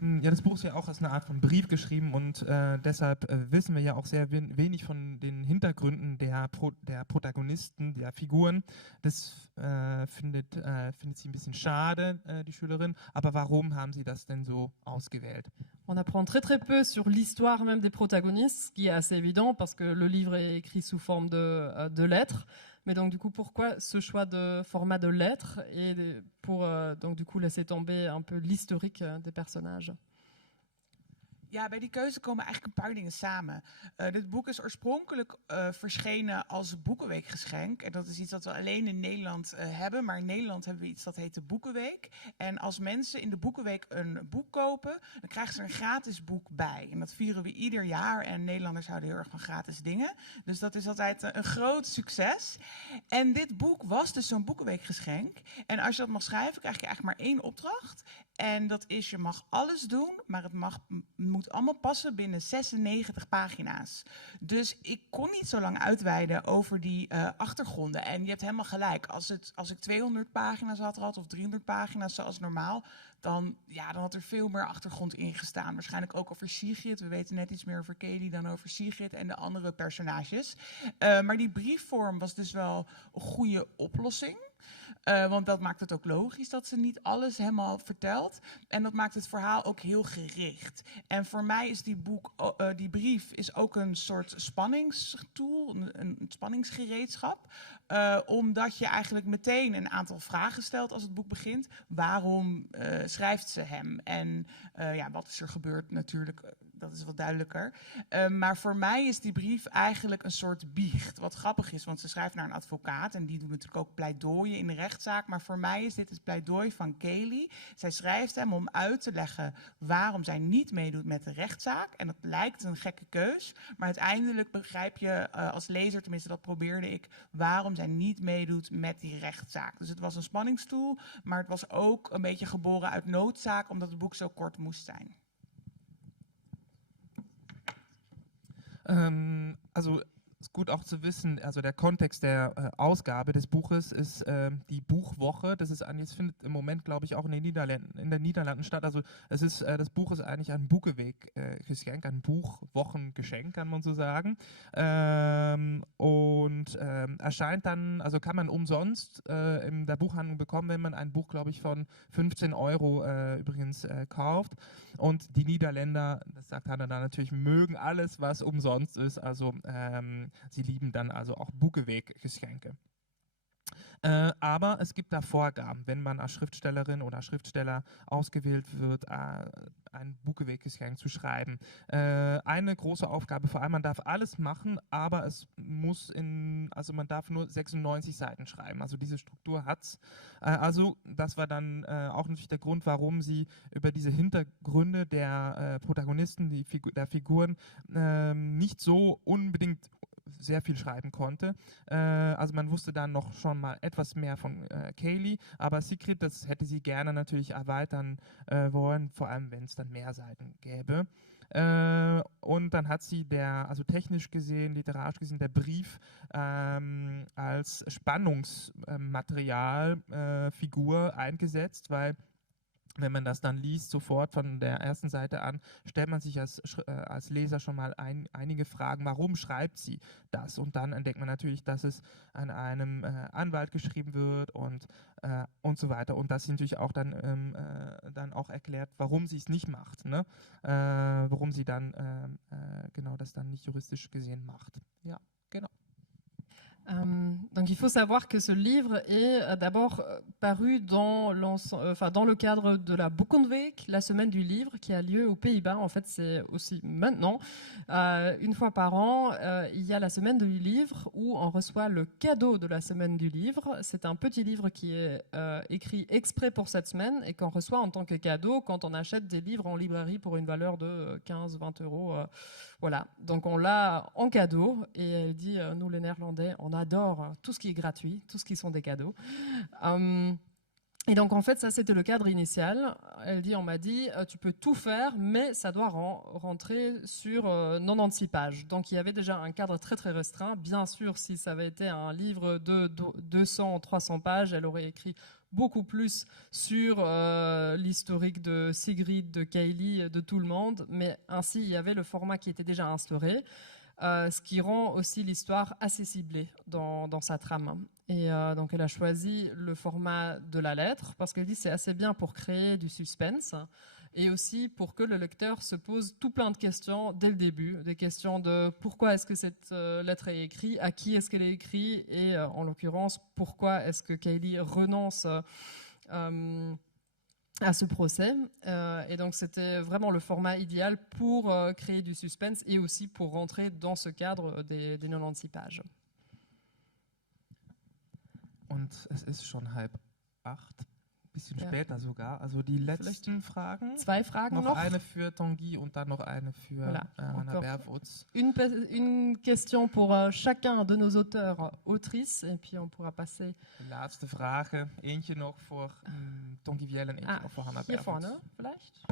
Ja, das Buch ist ja auch als eine Art von Brief geschrieben und deshalb wissen wir ja auch sehr wenig von den Hintergründen der Protagonisten, der Figuren. Das findet sie ein bisschen schade, die Schülerin. Aber warum haben Sie das denn so ausgewählt? On apprend très très peu sur l'histoire même des protagonistes, ce qui est assez évident parce que le livre est écrit sous forme de lettres. Mais donc du coup, pourquoi ce choix de format de lettres et pour donc du coup laisser tomber un peu l'historique des personnages? Ja, bij die keuze komen eigenlijk een paar dingen samen. Dit boek is oorspronkelijk verschenen als boekenweekgeschenk. En dat is iets dat we alleen in Nederland hebben. Maar in Nederland hebben we iets dat heet de Boekenweek. En als mensen in de Boekenweek een boek kopen, dan krijgen ze er een gratis boek bij. En dat vieren we ieder jaar. En Nederlanders houden heel erg van gratis dingen. Dus dat is altijd een groot succes. En dit boek was dus zo'n Boekenweekgeschenk. En als je dat mag schrijven, krijg je eigenlijk maar 1 opdracht. En dat is, je mag alles doen, maar het moet allemaal passen binnen 96 pagina's. Dus ik kon niet zo lang uitweiden over die achtergronden. En je hebt helemaal gelijk. Als ik 200 pagina's had gehad of 300 pagina's zoals normaal, dan had er veel meer achtergrond in gestaan. Waarschijnlijk ook over Sigrid. We weten net iets meer over Kelly dan over Sigrid en de andere personages. Maar die briefvorm was dus wel een goede oplossing. Want dat maakt het ook logisch dat ze niet alles helemaal vertelt. En dat maakt het verhaal ook heel gericht. En voor mij is die brief is ook een soort spanningstool, een spanningsgereedschap. Omdat je eigenlijk meteen een aantal vragen stelt als het boek begint. Waarom schrijft ze hem? En wat is er gebeurd natuurlijk? Dat is wat duidelijker. Maar voor mij is die brief eigenlijk een soort biecht. Wat grappig is, want ze schrijft naar een advocaat. En die doet natuurlijk ook pleidooien in de rechtszaak. Maar voor mij is dit het pleidooi van Kelly. Zij schrijft hem om uit te leggen waarom zij niet meedoet met de rechtszaak. En dat lijkt een gekke keus. Maar uiteindelijk begrijp je als lezer, tenminste dat probeerde ik, waarom zij niet meedoet met die rechtszaak. Dus het was een spanningstoel. Maar het was ook een beetje geboren uit noodzaak, omdat het boek zo kort moest zijn. Also ist gut auch zu wissen, also der Kontext der Ausgabe des Buches ist die Buchwoche. Das ist eigentlich, das findet im Moment, glaube ich, auch in den Niederlanden statt. Also es ist, das Buch ist eigentlich ein Bucheweg-Geschenk, ein Buchwochengeschenk, kann man so sagen. Erscheint dann, also kann man umsonst in der Buchhandlung bekommen, wenn man ein Buch, glaube ich, von 15 Euro übrigens kauft. Und die Niederländer, das sagt Hannah da natürlich, mögen alles, was umsonst ist. Also sie lieben dann also auch Bucheweggeschenke. Aber es gibt da Vorgaben, wenn man als Schriftstellerin oder Schriftsteller ausgewählt wird, ein Bucheweggeschenk zu schreiben. Eine große Aufgabe vor allem, man darf alles machen, aber es muss also man darf nur 96 Seiten schreiben. Also diese Struktur hat's. Also das war dann auch natürlich der Grund, warum sie über diese Hintergründe der Protagonisten, der Figuren nicht so unbedingt sehr viel schreiben konnte. Also man wusste dann noch schon mal etwas mehr von Kelly, aber Sigrid, das hätte sie gerne natürlich erweitern wollen, vor allem wenn es dann mehr Seiten gäbe. Und dann hat sie also technisch gesehen, literarisch gesehen, der Brief als Spannungsmaterial, Figur eingesetzt, weil wenn man das dann liest, sofort von der ersten Seite an, stellt man sich als Leser schon mal einige Fragen, warum schreibt sie das? Und dann entdeckt man natürlich, dass es an einem Anwalt geschrieben wird und so weiter. Und dass sie natürlich auch dann auch erklärt, warum sie es nicht macht, ne? Warum sie dann genau das dann nicht juristisch gesehen macht. Ja, genau. Donc il faut savoir que ce livre est d'abord paru dans le cadre de la Boekenweek, la semaine du livre qui a lieu aux Pays-Bas. En fait, c'est aussi maintenant. Une fois par an, il y a la semaine du livre où on reçoit le cadeau de la semaine du livre. C'est un petit livre qui est écrit exprès pour cette semaine et qu'on reçoit en tant que cadeau quand on achète des livres en librairie pour une valeur de 15-20 euros. Voilà, donc on l'a en cadeau et elle dit, nous les Néerlandais, on adore tout ce qui est gratuit, tout ce qui sont des cadeaux. Et donc en fait ça c'était le cadre initial. Elle dit, on m'a dit tu peux tout faire mais ça doit rentrer sur 96 pages. Donc il y avait déjà un cadre très très restreint. Bien sûr si ça avait été un livre de 200-300 pages, elle aurait écrit beaucoup plus sur l'historique de Sigrid, de Kelly, de tout le monde. Mais ainsi il y avait le format qui était déjà instauré. Ce qui rend aussi l'histoire assez ciblée dans sa trame. Et donc elle a choisi le format de la lettre parce qu'elle dit c'est assez bien pour créer du suspense et aussi pour que le lecteur se pose tout plein de questions dès le début, des questions de pourquoi est-ce que cette lettre est écrite, à qui est-ce qu'elle est écrite, et en l'occurrence, pourquoi est-ce que Kaylee renonce à ce procès. Et donc c'était vraiment le format idéal pour créer du suspense et aussi pour rentrer dans ce cadre des 96 pages. Und es ist schon 7:30, bisschen Ja. später sogar. Also die letzten Fragen. 2 Fragen noch. Eine für Tanguy und dann noch eine für Voilà. Hannah Encore Berwoods. Une question pour chacun de nos auteurs, autrices, et puis on pourra passer. De laatste vragen. Eentje nog voor Tanguy Viel en eentje nog voor Hannah Hier Berwoods. vorne, vielleicht.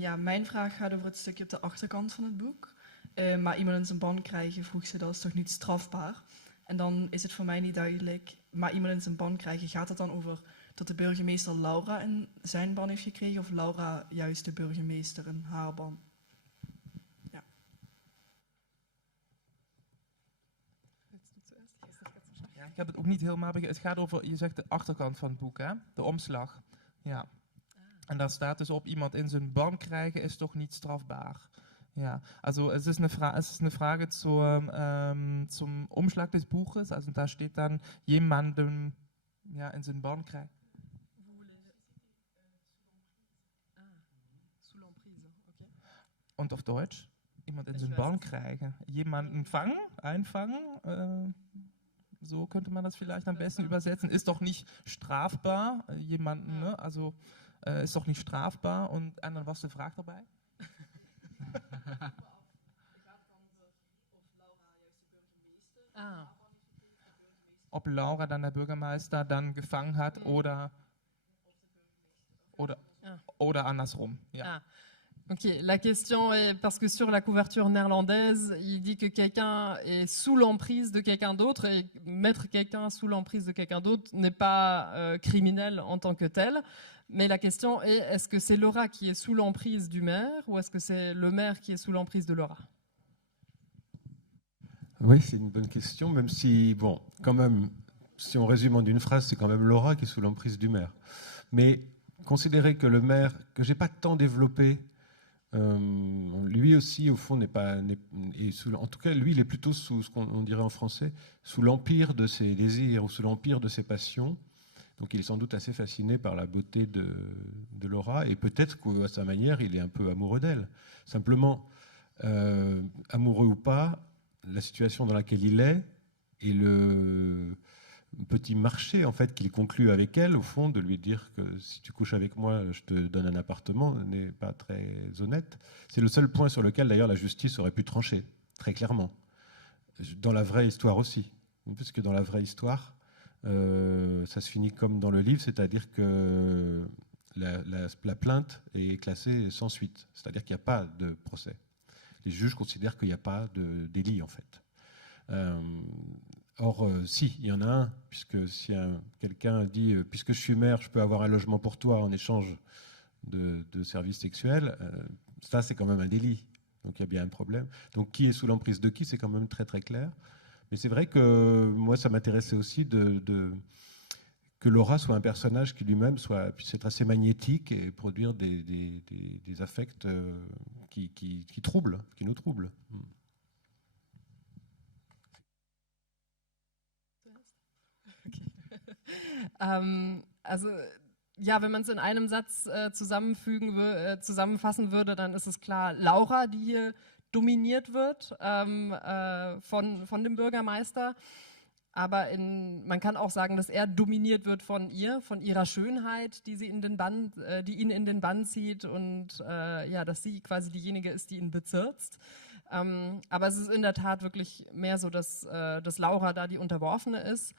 Ja, mijn vraag gaat over het stukje op de achterkant van het boek. Maar iemand in zijn ban krijgen, vroeg ze, dat is toch niet strafbaar? En dan is het voor mij niet duidelijk, maar iemand in zijn ban krijgen, gaat het dan over dat de burgemeester Laura in zijn ban heeft gekregen, of Laura juist de burgemeester in haar ban? Ja. Ja, ik heb het ook niet helemaal begrepen. Het gaat over, je zegt de achterkant van het boek, hè? De omslag. Ja. En daar staat dus op, iemand in zijn ban krijgen is toch niet strafbaar. Ja, also es ist eine Frage zum Umschlag des Buches. Also da steht dann jemandem ja, in seinen Bann krijgen. Und auf Deutsch? Jemand in seinen Bann krijgen. Jemanden einfangen. So könnte man das vielleicht am besten übersetzen. Ist doch nicht strafbar. Jemanden, ne? Also ist doch nicht strafbar. Und dann was de vraag dabei? Ob Laura dann der Bürgermeister dann gefangen hat oder andersrum. Ja. Ah. Ok, la question est, parce que sur la couverture néerlandaise, il dit que quelqu'un est sous l'emprise de quelqu'un d'autre, et mettre quelqu'un sous l'emprise de quelqu'un d'autre n'est pas criminel en tant que tel. Mais la question est, est-ce que c'est Laura qui est sous l'emprise du maire, ou est-ce que c'est le maire qui est sous l'emprise de Laura? Oui, c'est une bonne question, même si, bon, quand même, si on résume en une phrase, c'est quand même Laura qui est sous l'emprise du maire. Mais considérer que le maire, que j'ai pas tant développé, lui aussi, au fond, en tout cas, lui, il est plutôt sous ce qu'on dirait en français, sous l'empire de ses désirs ou sous l'empire de ses passions. Donc il est sans doute assez fasciné par la beauté de Laura, et peut-être qu'à sa manière, il est un peu amoureux d'elle. Simplement, amoureux ou pas, la situation dans laquelle il est et le petit marché en fait qu'il conclut avec elle, au fond, de lui dire que si tu couches avec moi, je te donne un appartement, n'est pas très honnête. C'est le seul point sur lequel d'ailleurs la justice aurait pu trancher, très clairement. Dans la vraie histoire aussi, puisque dans la vraie histoire, ça se finit comme dans le livre, c'est-à-dire que la plainte est classée sans suite, c'est-à-dire qu'il n'y a pas de procès. Les juges considèrent qu'il n'y a pas de délit en fait. Or, si, il y en a un, puisque si quelqu'un dit « puisque je suis maire, je peux avoir un logement pour toi en échange de services sexuels », ça c'est quand même un délit, donc il y a bien un problème. Donc qui est sous l'emprise de qui, c'est quand même très très clair. Mais c'est vrai que moi ça m'intéressait aussi que Laura soit un personnage qui lui-même puisse être assez magnétique et produire des affects qui troublent, qui nous troublent. Also ja, wenn man es in einem Satz zusammenfassen würde, dann ist es klar, Laura, die hier dominiert wird von dem Bürgermeister. Aber man kann auch sagen, dass er dominiert wird von ihrer Schönheit, die ihn in den Bann zieht, und ja, dass sie quasi diejenige ist, die ihn bezirzt. Aber es ist in der Tat wirklich mehr so, dass Laura da die Unterworfene ist.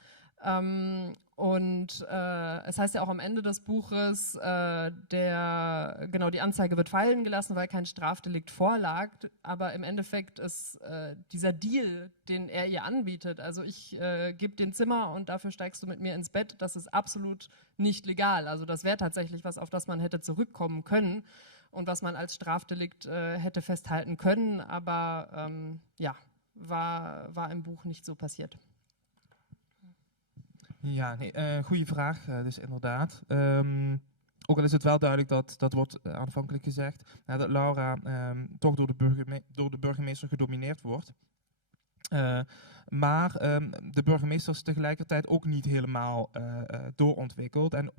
Und es heißt ja auch am Ende des Buches, die Anzeige wird fallen gelassen, weil kein Strafdelikt vorlag. Aber im Endeffekt ist dieser Deal, den er ihr anbietet, also ich gebe dir ein Zimmer und dafür steigst du mit mir ins Bett, das ist absolut nicht legal. Also das wäre tatsächlich was, auf das man hätte zurückkommen können und was man als Strafdelikt hätte festhalten können. Aber ja, war im Buch nicht so passiert. Ja, nee, goede vraag, dus inderdaad. ook al is het wel duidelijk dat wordt aanvankelijk gezegd, dat Laura toch door de burgemeester gedomineerd wordt. Maar de burgemeester is tegelijkertijd ook niet helemaal doorontwikkeld en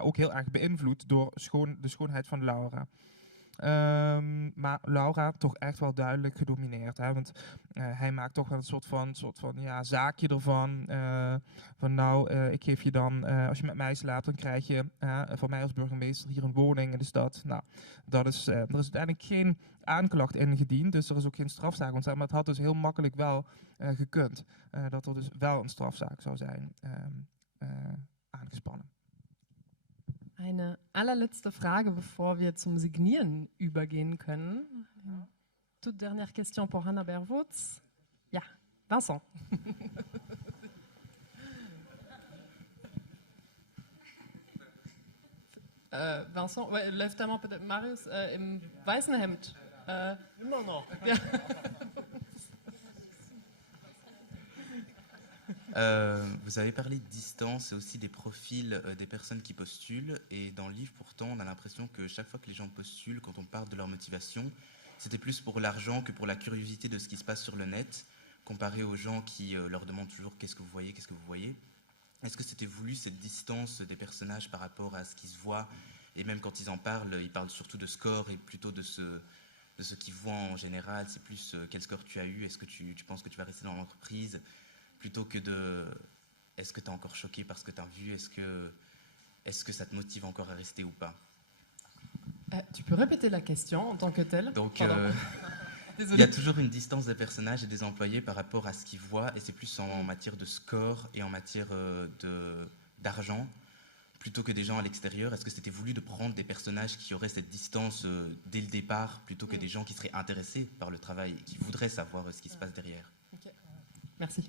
ook heel erg beïnvloed door de schoonheid van Laura. Maar Laura toch echt wel duidelijk gedomineerd. Hè? Want hij maakt toch wel een soort van zaakje ervan. Van nou, ik geef je dan, als je met mij slaapt, dan krijg je van mij als burgemeester hier een woning in de stad. Nou, er is uiteindelijk geen aanklacht ingediend, dus er is ook geen strafzaak ontstaan. Maar het had dus heel makkelijk wel gekund dat er dus wel een strafzaak zou zijn aangespannen. Eine allerletzte Frage, bevor wir zum Signieren übergehen können. Toute dernière question pour Hannah Berwoods. Ja, Vincent. Vincent, lève ta main peut-être. Marius, im weißen Hemd. Immer noch. Ja. Vous avez parlé de distance et aussi des profils des personnes qui postulent. Et dans le livre, pourtant, on a l'impression que chaque fois que les gens postulent, quand on parle de leur motivation, c'était plus pour l'argent que pour la curiosité de ce qui se passe sur le net, comparé aux gens qui leur demandent toujours qu'est-ce que vous voyez, qu'est-ce que vous voyez. Est-ce que c'était voulu, cette distance des personnages par rapport à ce qui se voit? Et même quand ils parlent surtout de score et plutôt de ce qu'ils voient en général. C'est plus quel score tu as eu, est-ce que tu penses que tu vas rester dans l'entreprise, plutôt que de est-ce que tu es encore choqué par ce que tu as vu, est-ce que ça te motive encore à rester ou pas? Tu peux répéter la question en tant que telle? Donc, il y a toujours une distance des personnages et des employés par rapport à ce qu'ils voient, et c'est plus en matière de score et en matière d'argent, plutôt que des gens à l'extérieur. Est-ce que c'était voulu de prendre des personnages qui auraient cette distance dès le départ, plutôt que des gens qui seraient intéressés par le travail et qui voudraient savoir ce qui se passe derrière? Okay. Merci.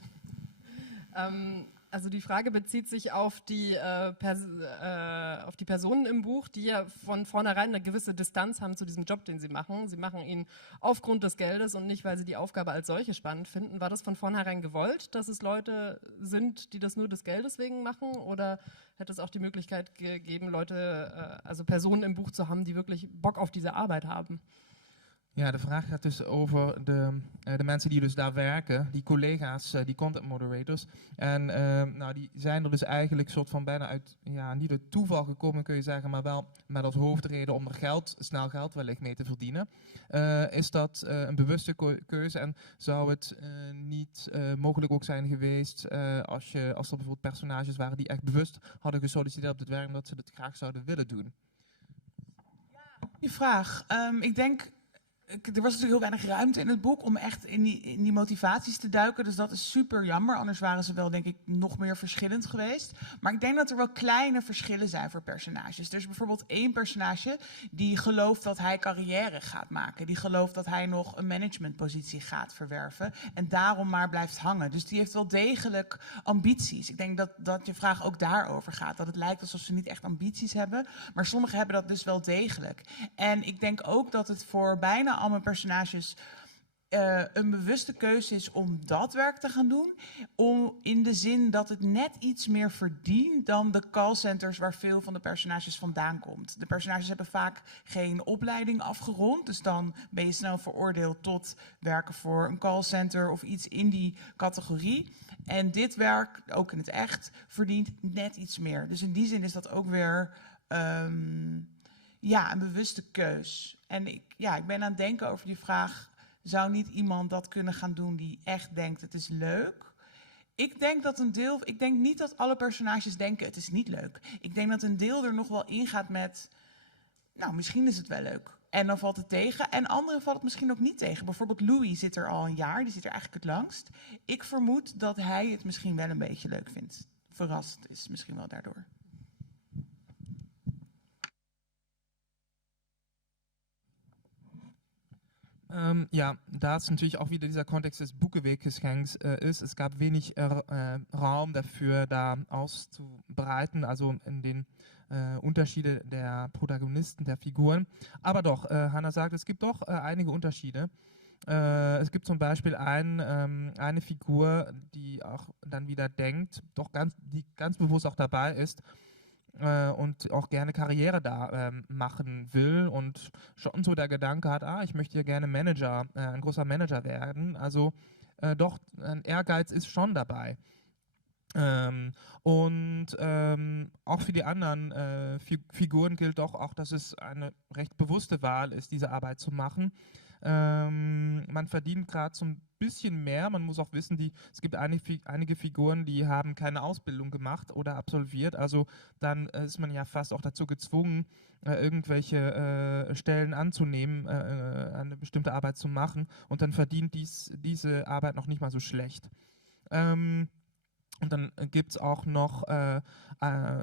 Also die Frage bezieht sich auf die Personen im Buch, die ja von vornherein eine gewisse Distanz haben zu diesem Job, den sie machen. Sie machen ihn aufgrund des Geldes und nicht, weil sie die Aufgabe als solche spannend finden. War das von vornherein gewollt, dass es Leute sind, die das nur des Geldes wegen machen? Oder hätte es auch die Möglichkeit gegeben, also Personen im Buch zu haben, die wirklich Bock auf diese Arbeit haben? Ja, de vraag gaat dus over de mensen die dus daar werken, die collega's, die content moderators. En die zijn er dus eigenlijk soort van bijna uit, niet uit toeval gekomen kun je zeggen, maar wel met als hoofdreden om er snel geld wellicht mee te verdienen. Is dat een bewuste keuze en zou het niet mogelijk ook zijn geweest als er bijvoorbeeld personages waren die echt bewust hadden gesolliciteerd op dit werk omdat ze het graag zouden willen doen? Die vraag. Ik denk, er was natuurlijk heel weinig ruimte in het boek om echt in die motivaties te duiken. Dus dat is super jammer. Anders waren ze wel, denk ik, nog meer verschillend geweest. Maar ik denk dat er wel kleine verschillen zijn voor personages. Er is bijvoorbeeld één personage die gelooft dat hij carrière gaat maken. Die gelooft dat hij nog een managementpositie gaat verwerven. En daarom maar blijft hangen. Dus die heeft wel degelijk ambities. Ik denk dat je vraag ook daarover gaat. Dat het lijkt alsof ze niet echt ambities hebben. Maar sommigen hebben dat dus wel degelijk. En ik denk ook dat het voor bijna al mijn personages een bewuste keuze is om dat werk te gaan doen. In de zin dat het net iets meer verdient dan de callcenters waar veel van de personages vandaan komt. De personages hebben vaak geen opleiding afgerond. Dus dan ben je snel veroordeeld tot werken voor een callcenter of iets in die categorie. En dit werk, ook in het echt, verdient net iets meer. Dus in die zin is dat ook weer een bewuste keus. En ik ben aan het denken over die vraag, zou niet iemand dat kunnen gaan doen die echt denkt het is leuk? Ik denk niet dat alle personages denken het is niet leuk. Ik denk dat een deel er nog wel ingaat met, nou misschien is het wel leuk. En dan valt het tegen. En anderen valt het misschien ook niet tegen. Bijvoorbeeld Louis zit er al een jaar, die zit er eigenlijk het langst. Ik vermoed dat hij het misschien wel een beetje leuk vindt. Verrast is misschien wel daardoor. Da es natürlich auch wieder dieser Kontext des Buckewegsgeschenks ist, es gab wenig Raum dafür, da auszubreiten, also in den Unterschiede der Protagonisten, der Figuren. Aber doch, Hannah sagt, es gibt doch einige Unterschiede. Es gibt zum Beispiel eine Figur, die auch dann wieder denkt, die ganz bewusst auch dabei ist, und auch gerne Karriere da machen will und schon so der Gedanke hat, ich möchte ja gerne Manager, ein großer Manager werden. Also doch, ein Ehrgeiz ist schon dabei. Auch für die anderen Figuren gilt doch auch, dass es eine recht bewusste Wahl ist, diese Arbeit zu machen. Man verdient gerade so ein bisschen mehr. Man muss auch wissen, es gibt einige Figuren, die haben keine Ausbildung gemacht oder absolviert. Also dann ist man ja fast auch dazu gezwungen, irgendwelche Stellen anzunehmen, eine bestimmte Arbeit zu machen. Und dann verdient diese Arbeit noch nicht mal so schlecht. Und dann gibt es auch noch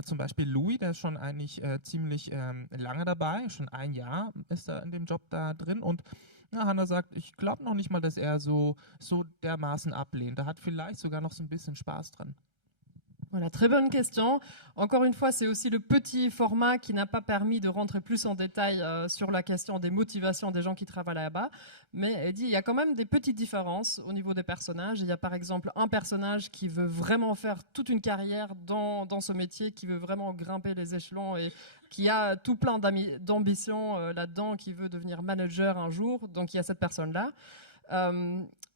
zum Beispiel Louis, der ist schon eigentlich ziemlich lange dabei, schon ein Jahr ist er in dem Job da drin. Und Hannah sagt, ich glaube noch nicht mal, dass er so dermaßen ablehnt. Er hat vielleicht sogar noch so ein bisschen Spaß dran. Voilà, très bonne question. Encore une fois, c'est aussi le petit format qui n'a pas permis de rentrer plus en détail sur la question des motivations des gens qui travaillent là-bas. Mais elle dit, il y a quand même des petites différences au niveau des personnages. Il y a par exemple un personnage qui veut vraiment faire toute une carrière dans ce métier, qui veut vraiment grimper les échelons et qui a tout plein d'ambitions là-dedans, qui veut devenir manager un jour. Donc il y a cette personne-là.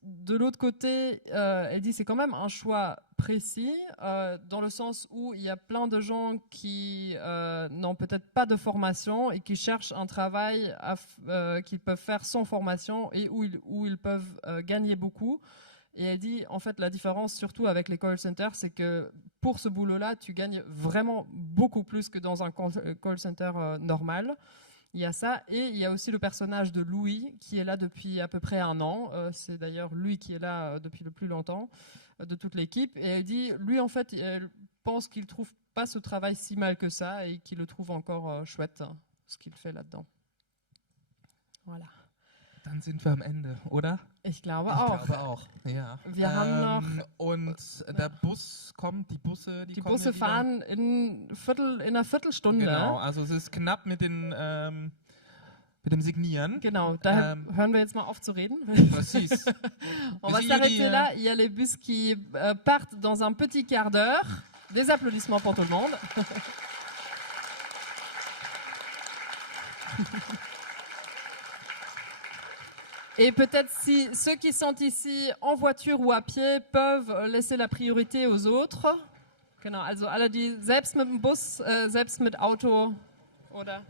De l'autre côté, elle dit c'est quand même un choix précis, dans le sens où il y a plein de gens qui n'ont peut-être pas de formation et qui cherchent un travail qu'ils peuvent faire sans formation et où ils peuvent gagner beaucoup. Et elle dit, en fait, la différence, surtout avec les call centers, c'est que pour ce boulot-là, tu gagnes vraiment beaucoup plus que dans un call center normal. Il y a ça, et il y a aussi le personnage de Louis, qui est là depuis à peu près 1 an. C'est d'ailleurs lui qui est là depuis le plus longtemps de toute l'équipe. Et elle dit, lui, en fait, elle pense qu'il trouve pas ce travail si mal que ça et qu'il le trouve encore chouette, ce qu'il fait là-dedans. Voilà. Dann sind wir am Ende, oder? Ich glaube Ich auch. glaube auch, ja. Wir haben noch... Und der Bus kommt, die Busse fahren in einer Viertelstunde. Genau, also es ist knapp mit dem Signieren. Genau, daher hören wir jetzt mal auf zu reden. Précis. On va s'arrêter là. Il y a les bus qui partent dans un petit quart d'heure. Des applaudissements pour tout le monde. Et peut-être si ceux qui sont ici en voiture ou à pied peuvent laisser la priorité aux autres. Genau, also alle, die selbst mit dem Bus, selbst mit Auto oder